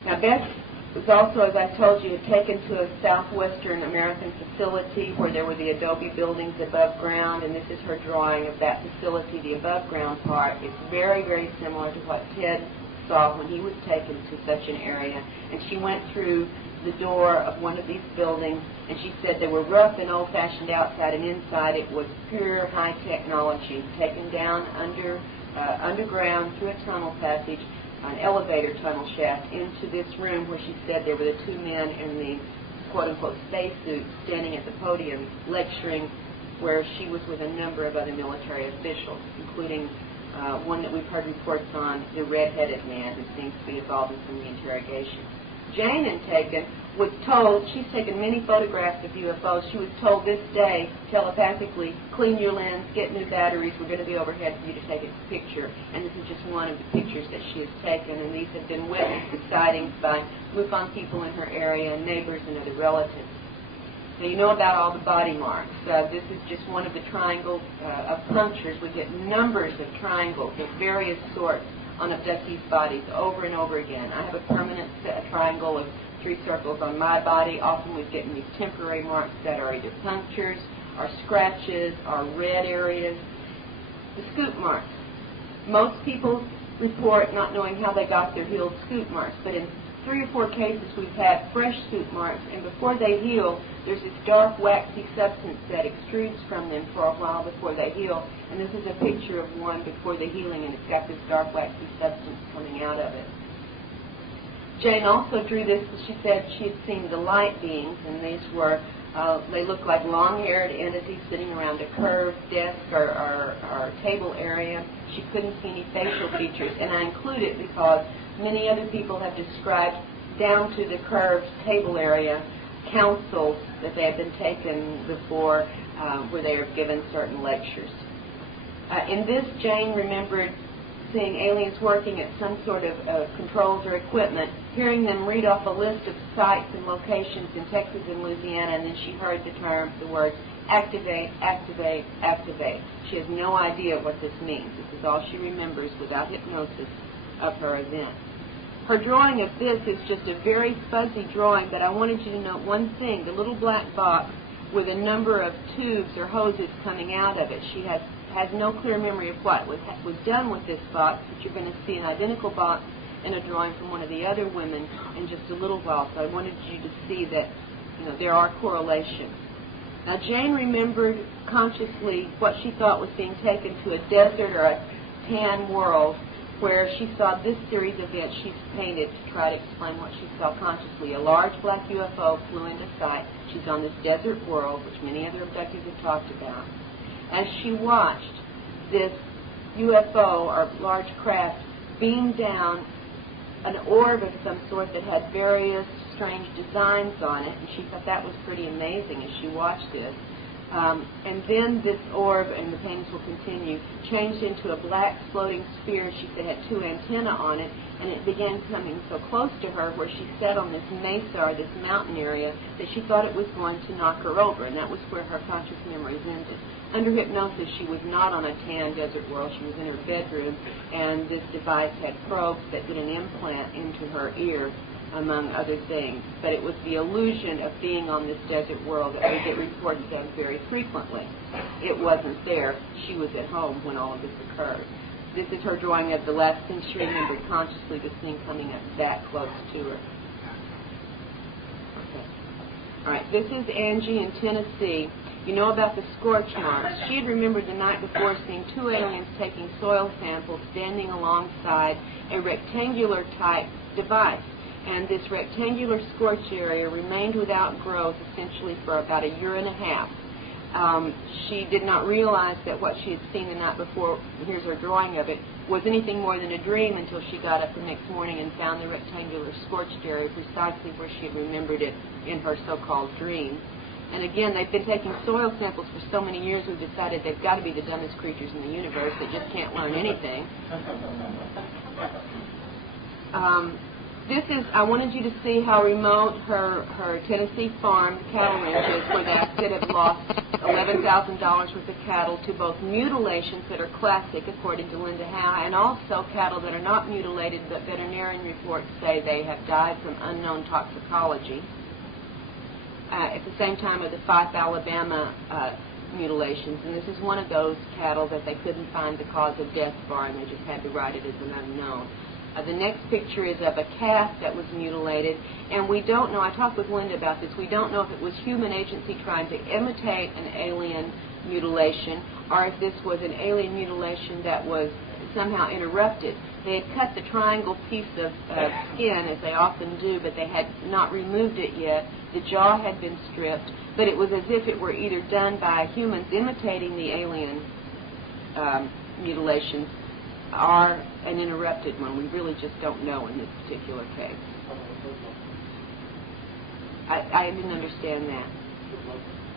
Now, Beth was also, as I told you, taken to a southwestern American facility where there were the adobe buildings above ground, and this is her drawing of that facility, the above ground part. It's very, very similar to what Ted saw when he was taken to such an area. And she went through the door of one of these buildings, and she said they were rough and old-fashioned outside, and inside it was pure high technology, taken down underground through a tunnel passage, an elevator tunnel shaft, into this room where she said there were the 2 men in the quote-unquote spacesuits standing at the podium lecturing, where she was with a number of other military officials, including one that we've heard reports on, the red-headed man who seems to be evolving from the interrogation. Jane, in Taken, was told, she's taken many photographs of UFOs, she was told this day, telepathically, clean your lens, get new batteries, we're going to be overhead for you to take a picture. And this is just one of the pictures that she has taken, and these have been witnessed to sightings by MUFON people in her area and neighbors and other relatives. Now, you know about all the body marks. This is just one of the triangles of punctures. We get numbers of triangles of various sorts on abductees' bodies over and over again. I have a permanent triangle of 3 circles on my body. Often we get these temporary marks that are either punctures, or scratches, or red areas. The scoop marks. Most people report not knowing how they got their healed scoop marks, but in 3 or 4 cases we've had fresh scoop marks, and before they heal, there's this dark, waxy substance that extrudes from them for a while before they heal. And this is a picture of one before the healing, and it's got this dark, waxy substance coming out of it. Jane also drew this. She said she had seen the light beings, and these were, they looked like long-haired entities sitting around a curved desk or table area. She couldn't see any facial features, and I include it because many other people have described down to the curved table area councils that they have been taken before where they are given certain lectures. In this, Jane remembered seeing aliens working at some sort of controls or equipment, hearing them read off a list of sites and locations in Texas and Louisiana, and then she heard the words, activate, activate, activate. She has no idea what this means. This is all she remembers without hypnosis of her event. Her drawing of this is just a very fuzzy drawing, but I wanted you to note one thing, the little black box with a number of tubes or hoses coming out of it. She has no clear memory of what was done with this box, but you're going to see an identical box in a drawing from one of the other women in just a little while. So I wanted you to see that there are correlations. Now, Jane remembered consciously what she thought was being taken to a desert or a tan world, where she saw this series of events she's painted to try to explain what she saw consciously. A large black UFO flew into sight. She's on this desert world, which many other abductees have talked about. As she watched this UFO, or large craft, beam down an orb of some sort that had various strange designs on it, and she thought that was pretty amazing as she watched this. And then this orb, and the paintings will continue, changed into a black floating sphere. She said it had 2 antennae on it, and it began coming so close to her where she sat on this mesa or this mountain area that she thought it was going to knock her over, and that was where her conscious memories ended. Under hypnosis, she was not on a tan desert world. She was in her bedroom, and this device had probes that did an implant into her ear, among other things. But it was the illusion of being on this desert world that we get reports of very frequently. It wasn't there. She was at home when all of this occurred. This is her drawing of the last thing she remembered consciously, this thing coming up that close to her. Okay. All right, this is Angie in Tennessee. You know about the scorch marks. She had remembered the night before seeing two aliens taking soil samples standing alongside a rectangular type device. And this rectangular scorch area remained without growth essentially for about a year and a half. She did not realize that what she had seen the night before, here's her drawing of it, was anything more than a dream until she got up the next morning and found the rectangular scorched area precisely where she had remembered it in her so-called dream. And again, they've been taking soil samples for so many years, we've decided they've got to be the dumbest creatures in the universe that just can't learn anything. I wanted you to see how remote her Tennessee farm, cattle ranch, is, where they said have lost $11,000 worth of cattle to both mutilations that are classic, according to Linda Howe, and also cattle that are not mutilated, but veterinarian reports say they have died from unknown toxicology. At the same time with the Fife, Alabama mutilations, and this is one of those cattle that they couldn't find the cause of death for, and they just had to write it as an unknown. The next picture is of a calf that was mutilated, and we don't know, I talked with Linda about this, we don't know if it was human agency trying to imitate an alien mutilation, or if this was an alien mutilation that was somehow interrupted. They had cut the triangle piece of skin, as they often do, but they had not removed it yet. The jaw had been stripped, but it was as if it were either done by humans imitating the alien mutilations, or an interrupted one. We really just don't know in this particular case. I didn't understand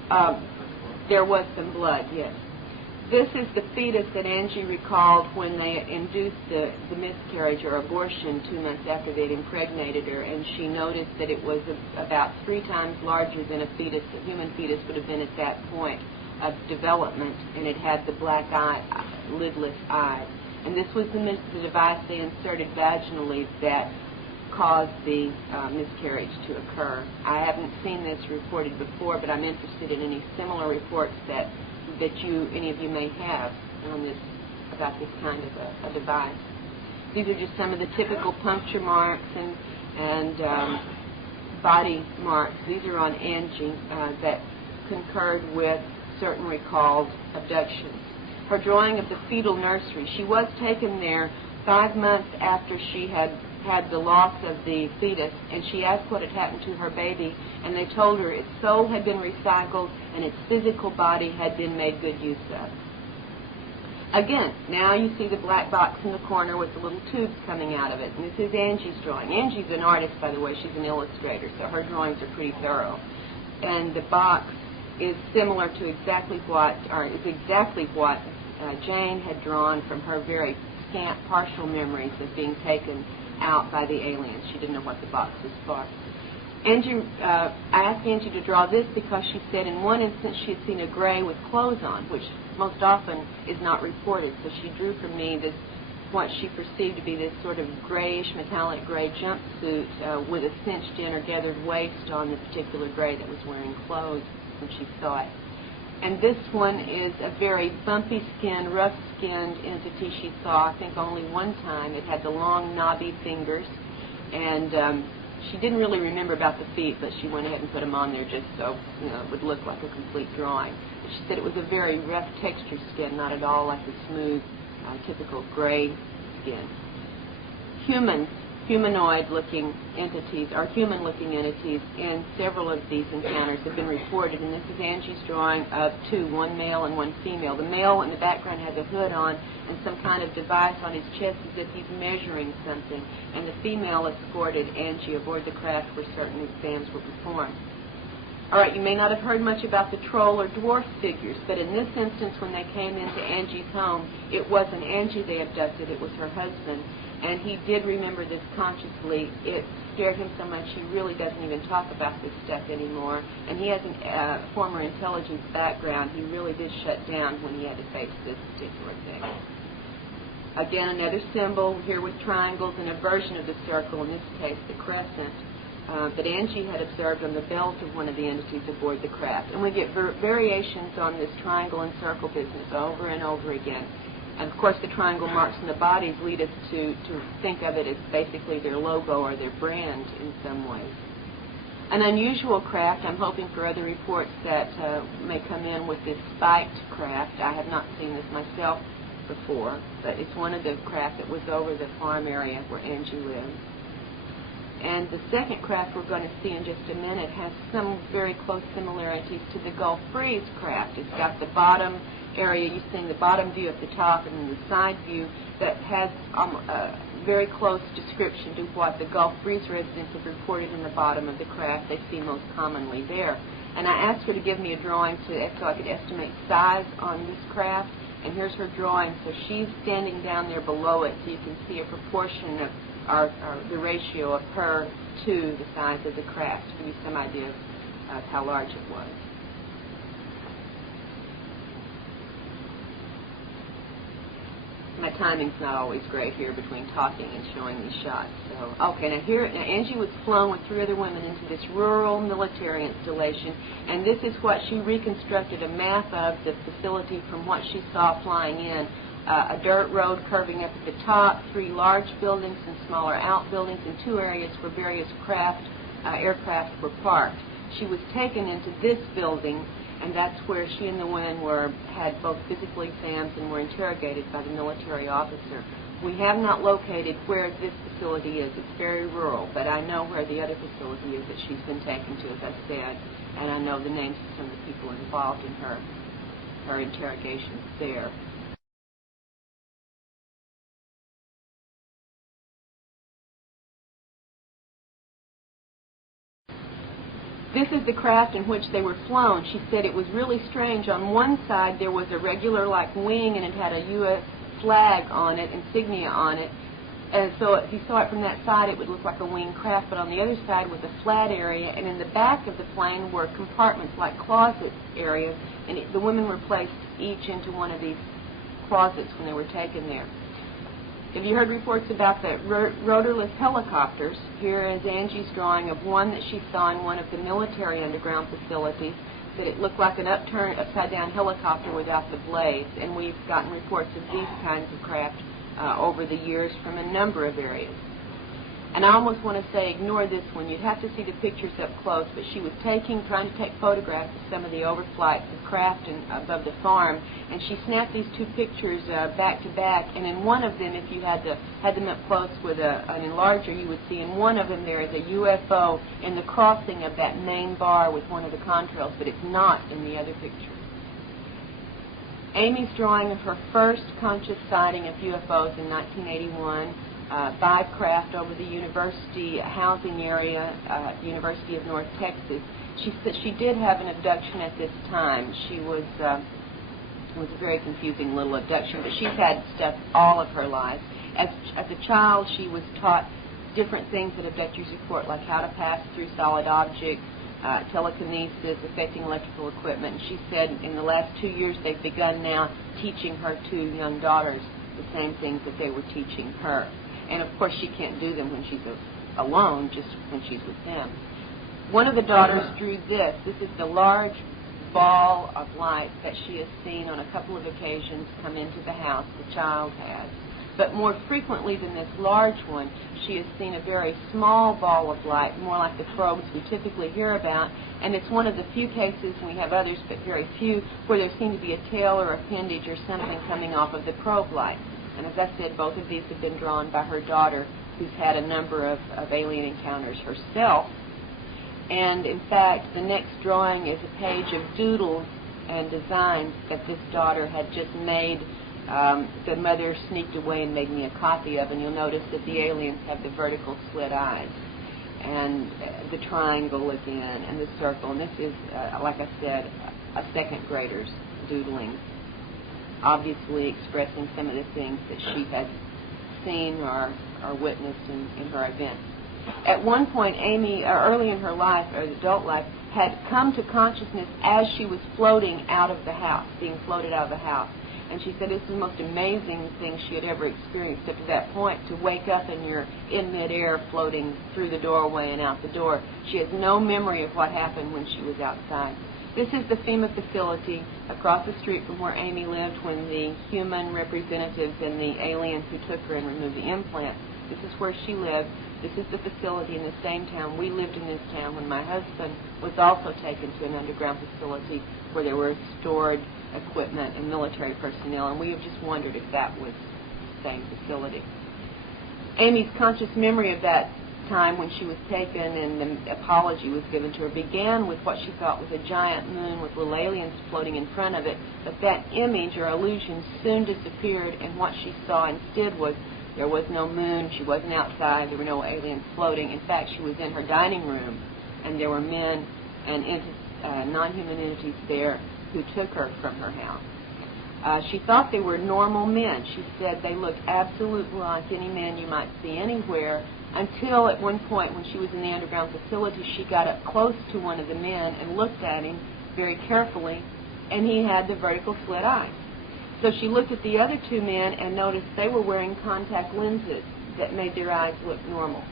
that. There was some blood, yes. This is the fetus that Angie recalled when they induced the miscarriage or abortion 2 months after they'd impregnated her, and she noticed that it was about 3 times larger than a fetus, a human fetus would have been at that point of development, and it had the black eye, lidless eyes. And this was the device they inserted vaginally that caused the miscarriage to occur. I haven't seen this reported before, but I'm interested in any similar reports that any of you may have on this, about this kind of a device. These are just some of the typical puncture marks and body marks. These are on Angie that concurred with certain recalled abductions. Her drawing of the fetal nursery. She was taken there 5 months after she had the loss of the fetus, and she asked what had happened to her baby, and they told her its soul had been recycled and its physical body had been made good use of. Again, now you see the black box in the corner with the little tubes coming out of it, and this is Angie's drawing. Angie's an artist, by the way. She's an illustrator, so her drawings are pretty thorough. And the box is similar to exactly what Jane had drawn from her very scant partial memories of being taken out by the aliens. She didn't know what the box was for. I asked Angie to draw this because she said in one instance she had seen a gray with clothes on, which most often is not reported. So she drew for me this, what she perceived to be this sort of grayish, metallic gray jumpsuit with a cinched-in or gathered waist on the particular gray that was wearing clothes when she saw it. And this one is a very bumpy-skinned, rough-skinned entity she saw, I think, only one time. It had the long, knobby fingers, and she didn't really remember about the feet, but she went ahead and put them on there just so it would look like a complete drawing. But she said it was a very rough textured skin, not at all like the smooth, typical gray skin. Humanoid-looking entities, or human-looking entities, in several of these encounters have been reported, and this is Angie's drawing of 2, one male and one female. The male in the background has a hood on and some kind of device on his chest as if he's measuring something, and the female escorted Angie aboard the craft where certain exams were performed. All right, you may not have heard much about the troll or dwarf figures, but in this instance, when they came into Angie's home, it wasn't Angie they abducted, it was her husband. And he did remember this consciously. It scared him so much he really doesn't even talk about this stuff anymore. And he has a former intelligence background. He really did shut down when he had to face this particular thing. Again, another symbol here with triangles and a version of the circle, in this case the crescent, that Angie had observed on the belt of one of the entities aboard the craft. And we get variations on this triangle and circle business over and over again. And, of course, the triangle marks in the bodies lead us to think of it as basically their logo or their brand in some ways. An unusual craft. I'm hoping for other reports that may come in with this spiked craft. I have not seen this myself before, but it's one of the craft that was over the farm area where Angie lived. And the second craft we're going to see in just a minute has some very close similarities to the Gulf Breeze craft. It's got the bottom area, you're seeing the bottom view at the top and then the side view that has a very close description to what the Gulf Breeze residents have reported in the bottom of the craft they see most commonly there. And I asked her to give me a drawing so I could estimate size on this craft, and here's her drawing. So she's standing down there below it, so you can see a proportion of the ratio of her to the size of the craft, to give you some idea of how large it was. My timing's not always great here between talking and showing these shots. So, okay, now Angie was flown with 3 other women into this rural military installation, and this is what she reconstructed a map of the facility from what she saw flying in. A dirt road curving up at the top, 3 large buildings and smaller outbuildings, and 2 areas where various aircraft were parked. She was taken into this building, and that's where she and the women had both physical exams and were interrogated by the military officer. We have not located where this facility is. It's very rural, but I know where the other facility is that she's been taken to, as I said, and I know the names of some of the people involved in her interrogations there. This is the craft in which they were flown. She said it was really strange. On one side there was a regular like wing, and it had a U.S. flag on it, insignia on it. And so if you saw it from that side, it would look like a winged craft. But on the other side was a flat area, and in the back of the plane were compartments like closet areas, and the women were placed each into one of these closets when they were taken there. Have you heard reports about the rotorless helicopters? Here is Angie's drawing of one that she saw in one of the military underground facilities, that it looked like an upside-down helicopter without the blades. And we've gotten reports of these kinds of craft over the years from a number of areas. And I almost want to say ignore this one. You'd have to see the pictures up close, but she was trying to take photographs of some of the overflights of craft above the farm, and she snapped these 2 pictures back to back, and in one of them, if you had them up close with an enlarger, you would see in one of them there is a UFO in the crossing of that main bar with one of the contrails, but it's not in the other picture. Amy's drawing of her first conscious sighting of UFOs in 1981, 5 craft over the university housing area, University of North Texas. She said she did have an abduction at this time. It was a very confusing little abduction, but she's had stuff all of her life. As a child, she was taught different things that abductors report, like how to pass through solid objects, telekinesis, affecting electrical equipment. And she said in the last 2 years they've begun now teaching her 2 young daughters the same things that they were teaching her. And, of course, she can't do them when she's alone, just when she's with them. One of the daughters drew this. This is the large ball of light that she has seen on a couple of occasions come into the house, the child has. But more frequently than this large one, she has seen a very small ball of light, more like the probes we typically hear about. And it's one of the few cases, and we have others, but very few, where there seems to be a tail or appendage or something coming off of the probe light. And as I said, both of these have been drawn by her daughter, who's had a number of alien encounters herself. And in fact, the next drawing is a page of doodles and designs that this daughter had just made. The mother sneaked away and made me a copy of, and you'll notice that the aliens have the vertical slit eyes, and the triangle again, and the circle. And this is, like I said, a second grader's doodling, obviously expressing some of the things that she had seen or witnessed in her events. At one point, Amy, early in her life, or adult life, had come to consciousness as she was floating out of the house, being floated out of the house. And she said this was the most amazing thing she had ever experienced up to that point, to wake up and you're in midair floating through the doorway and out the door. She has no memory of what happened when she was outside. This is the FEMA facility across the street from where Amy lived when the human representatives and the aliens who took her and removed the implants This is where she lived. This is the facility in the same town. We lived in this town when my husband was also taken to an underground facility where there were stored equipment and military personnel, and we have just wondered if that was the same facility. Amy's conscious memory of that time when she was taken and the apology was given to her began with what she thought was a giant moon with little aliens floating in front of it, but that image or illusion soon disappeared, and what she saw instead was there was no moon, she wasn't outside, there were no aliens floating. In fact, she was in her dining room, and there were men and non-human entities there who took her from her house. She thought they were normal men. She said they looked absolutely like any man you might see anywhere, until at one point when she was in the underground facility, she got up close to one of the men and looked at him very carefully, and he had the vertical slit eyes. So she looked at the other two men and noticed they were wearing contact lenses that made their eyes look normal.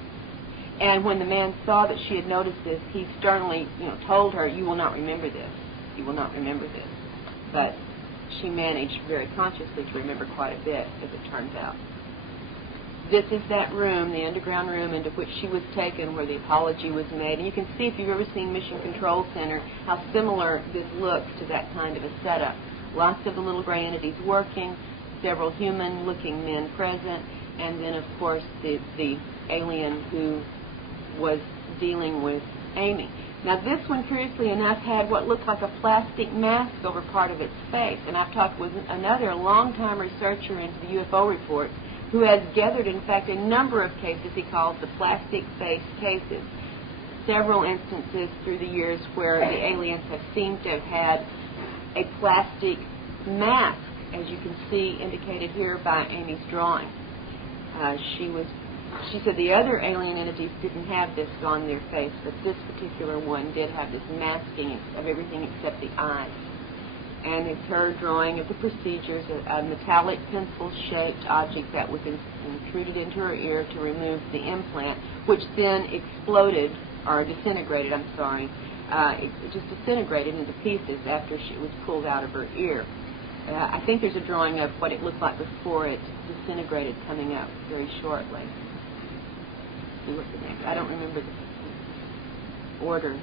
And when the man saw that she had noticed this, he sternly, told her, "You will not remember this. You will not remember this." But she managed very consciously to remember quite a bit, as it turns out. This is that room, the underground room into which she was taken, where the apology was made. And you can see, if you've ever seen Mission Control Center, how similar this looks to that kind of a setup. Lots of the little gray entities working, several human-looking men present, and then, of course, the alien who was dealing with Amy. Now, this one, curiously enough, had what looked like a plastic mask over part of its face. And I've talked with another long-time researcher into the UFO reports who has gathered, in fact, a number of cases he calls the plastic face cases. Several instances through the years where the aliens have seemed to have had a plastic mask, as you can see indicated here by Amy's drawing. She said the other alien entities didn't have this on their face, but this particular one did have this masking of everything except the eyes. And it's her drawing of the procedures, a metallic pencil-shaped object that was intruded into her ear to remove the implant, which then exploded, or disintegrated, it just disintegrated into pieces after it was pulled out of her ear. I think there's a drawing of what it looked like before it disintegrated coming up very shortly. See what's the next? I don't remember the order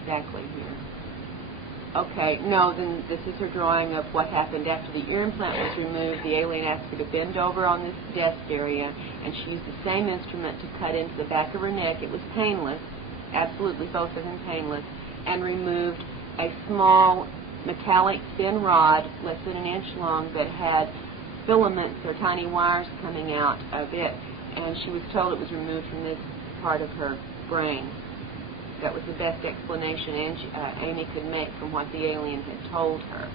exactly here. Okay, no, then this is her drawing of what happened after the ear implant was removed. The alien asked her to bend over on this desk area, and she used the same instrument to cut into the back of her neck. It was painless, absolutely both of them painless, and removed a small metallic thin rod, less than an inch long, that had filaments or tiny wires coming out of it, and she was told it was removed from this part of her brain. That was the best explanation Amy could make from what the alien had told her.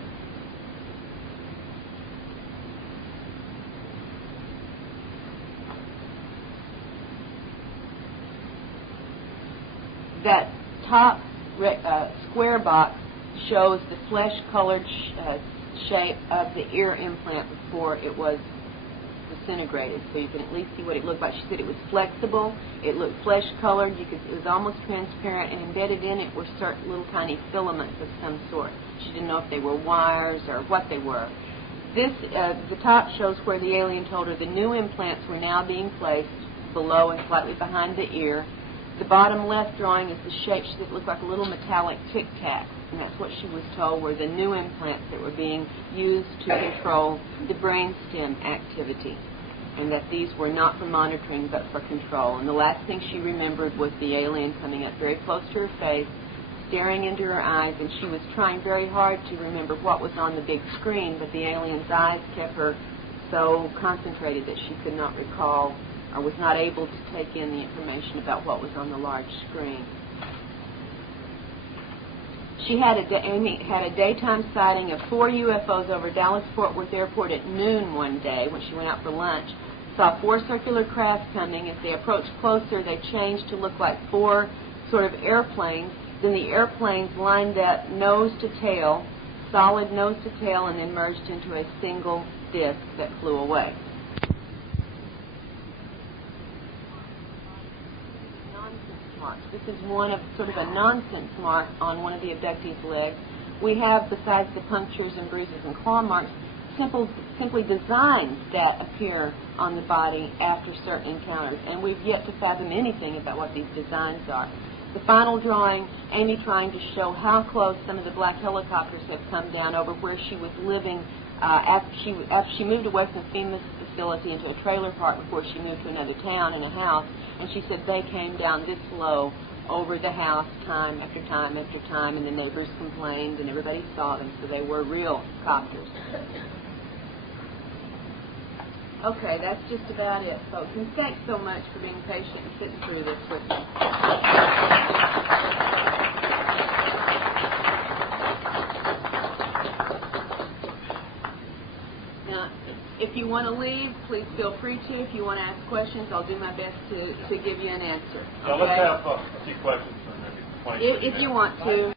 That top square box shows the flesh-colored shape of the ear implant before it was disintegrated, so you can at least see what it looked like. She said it was flexible, it looked flesh-colored, it was almost transparent, and embedded in it were certain little tiny filaments of some sort. She didn't know if they were wires or what they were. This, the top shows where the alien told her the new implants were now being placed below and slightly behind the ear. The bottom left drawing is the shape. She said it looked like a little metallic tic-tac, and that's what she was told were the new implants that were being used to control the brainstem activity, and that these were not for monitoring but for control. And the last thing she remembered was the alien coming up very close to her face, staring into her eyes, and she was trying very hard to remember what was on the big screen, but the alien's eyes kept her so concentrated that she could not recall or was not able to take in the information about what was on the large screen. Amy had a daytime sighting of 4 UFOs over Dallas-Fort Worth Airport at noon one day when she went out for lunch. Saw 4 circular craft coming. As they approached closer, they changed to look like 4 sort of airplanes. Then the airplanes lined up nose to tail, solid nose to tail, and then merged into a single disc that flew away. This is one of sort of a nonsense mark on one of the abductees' legs. We have, besides the punctures and bruises and claw marks, simply designs that appear on the body after certain encounters, and we've yet to fathom anything about what these designs are. The final drawing, Amy trying to show how close some of the black helicopters have come down over where she was living after she moved away from FEMA's facility into a trailer park before she moved to another town in a house, and she said they came down this low over the house time after time after time, and the neighbors complained and everybody saw them, so they were real copters. Okay, that's just about it, folks. And thanks so much for being patient and sitting through this with me. Now, if you want to leave, please feel free to. If you want to ask questions, I'll do my best to give you an answer. Now, let's have a few questions for maybe 20 if you want to.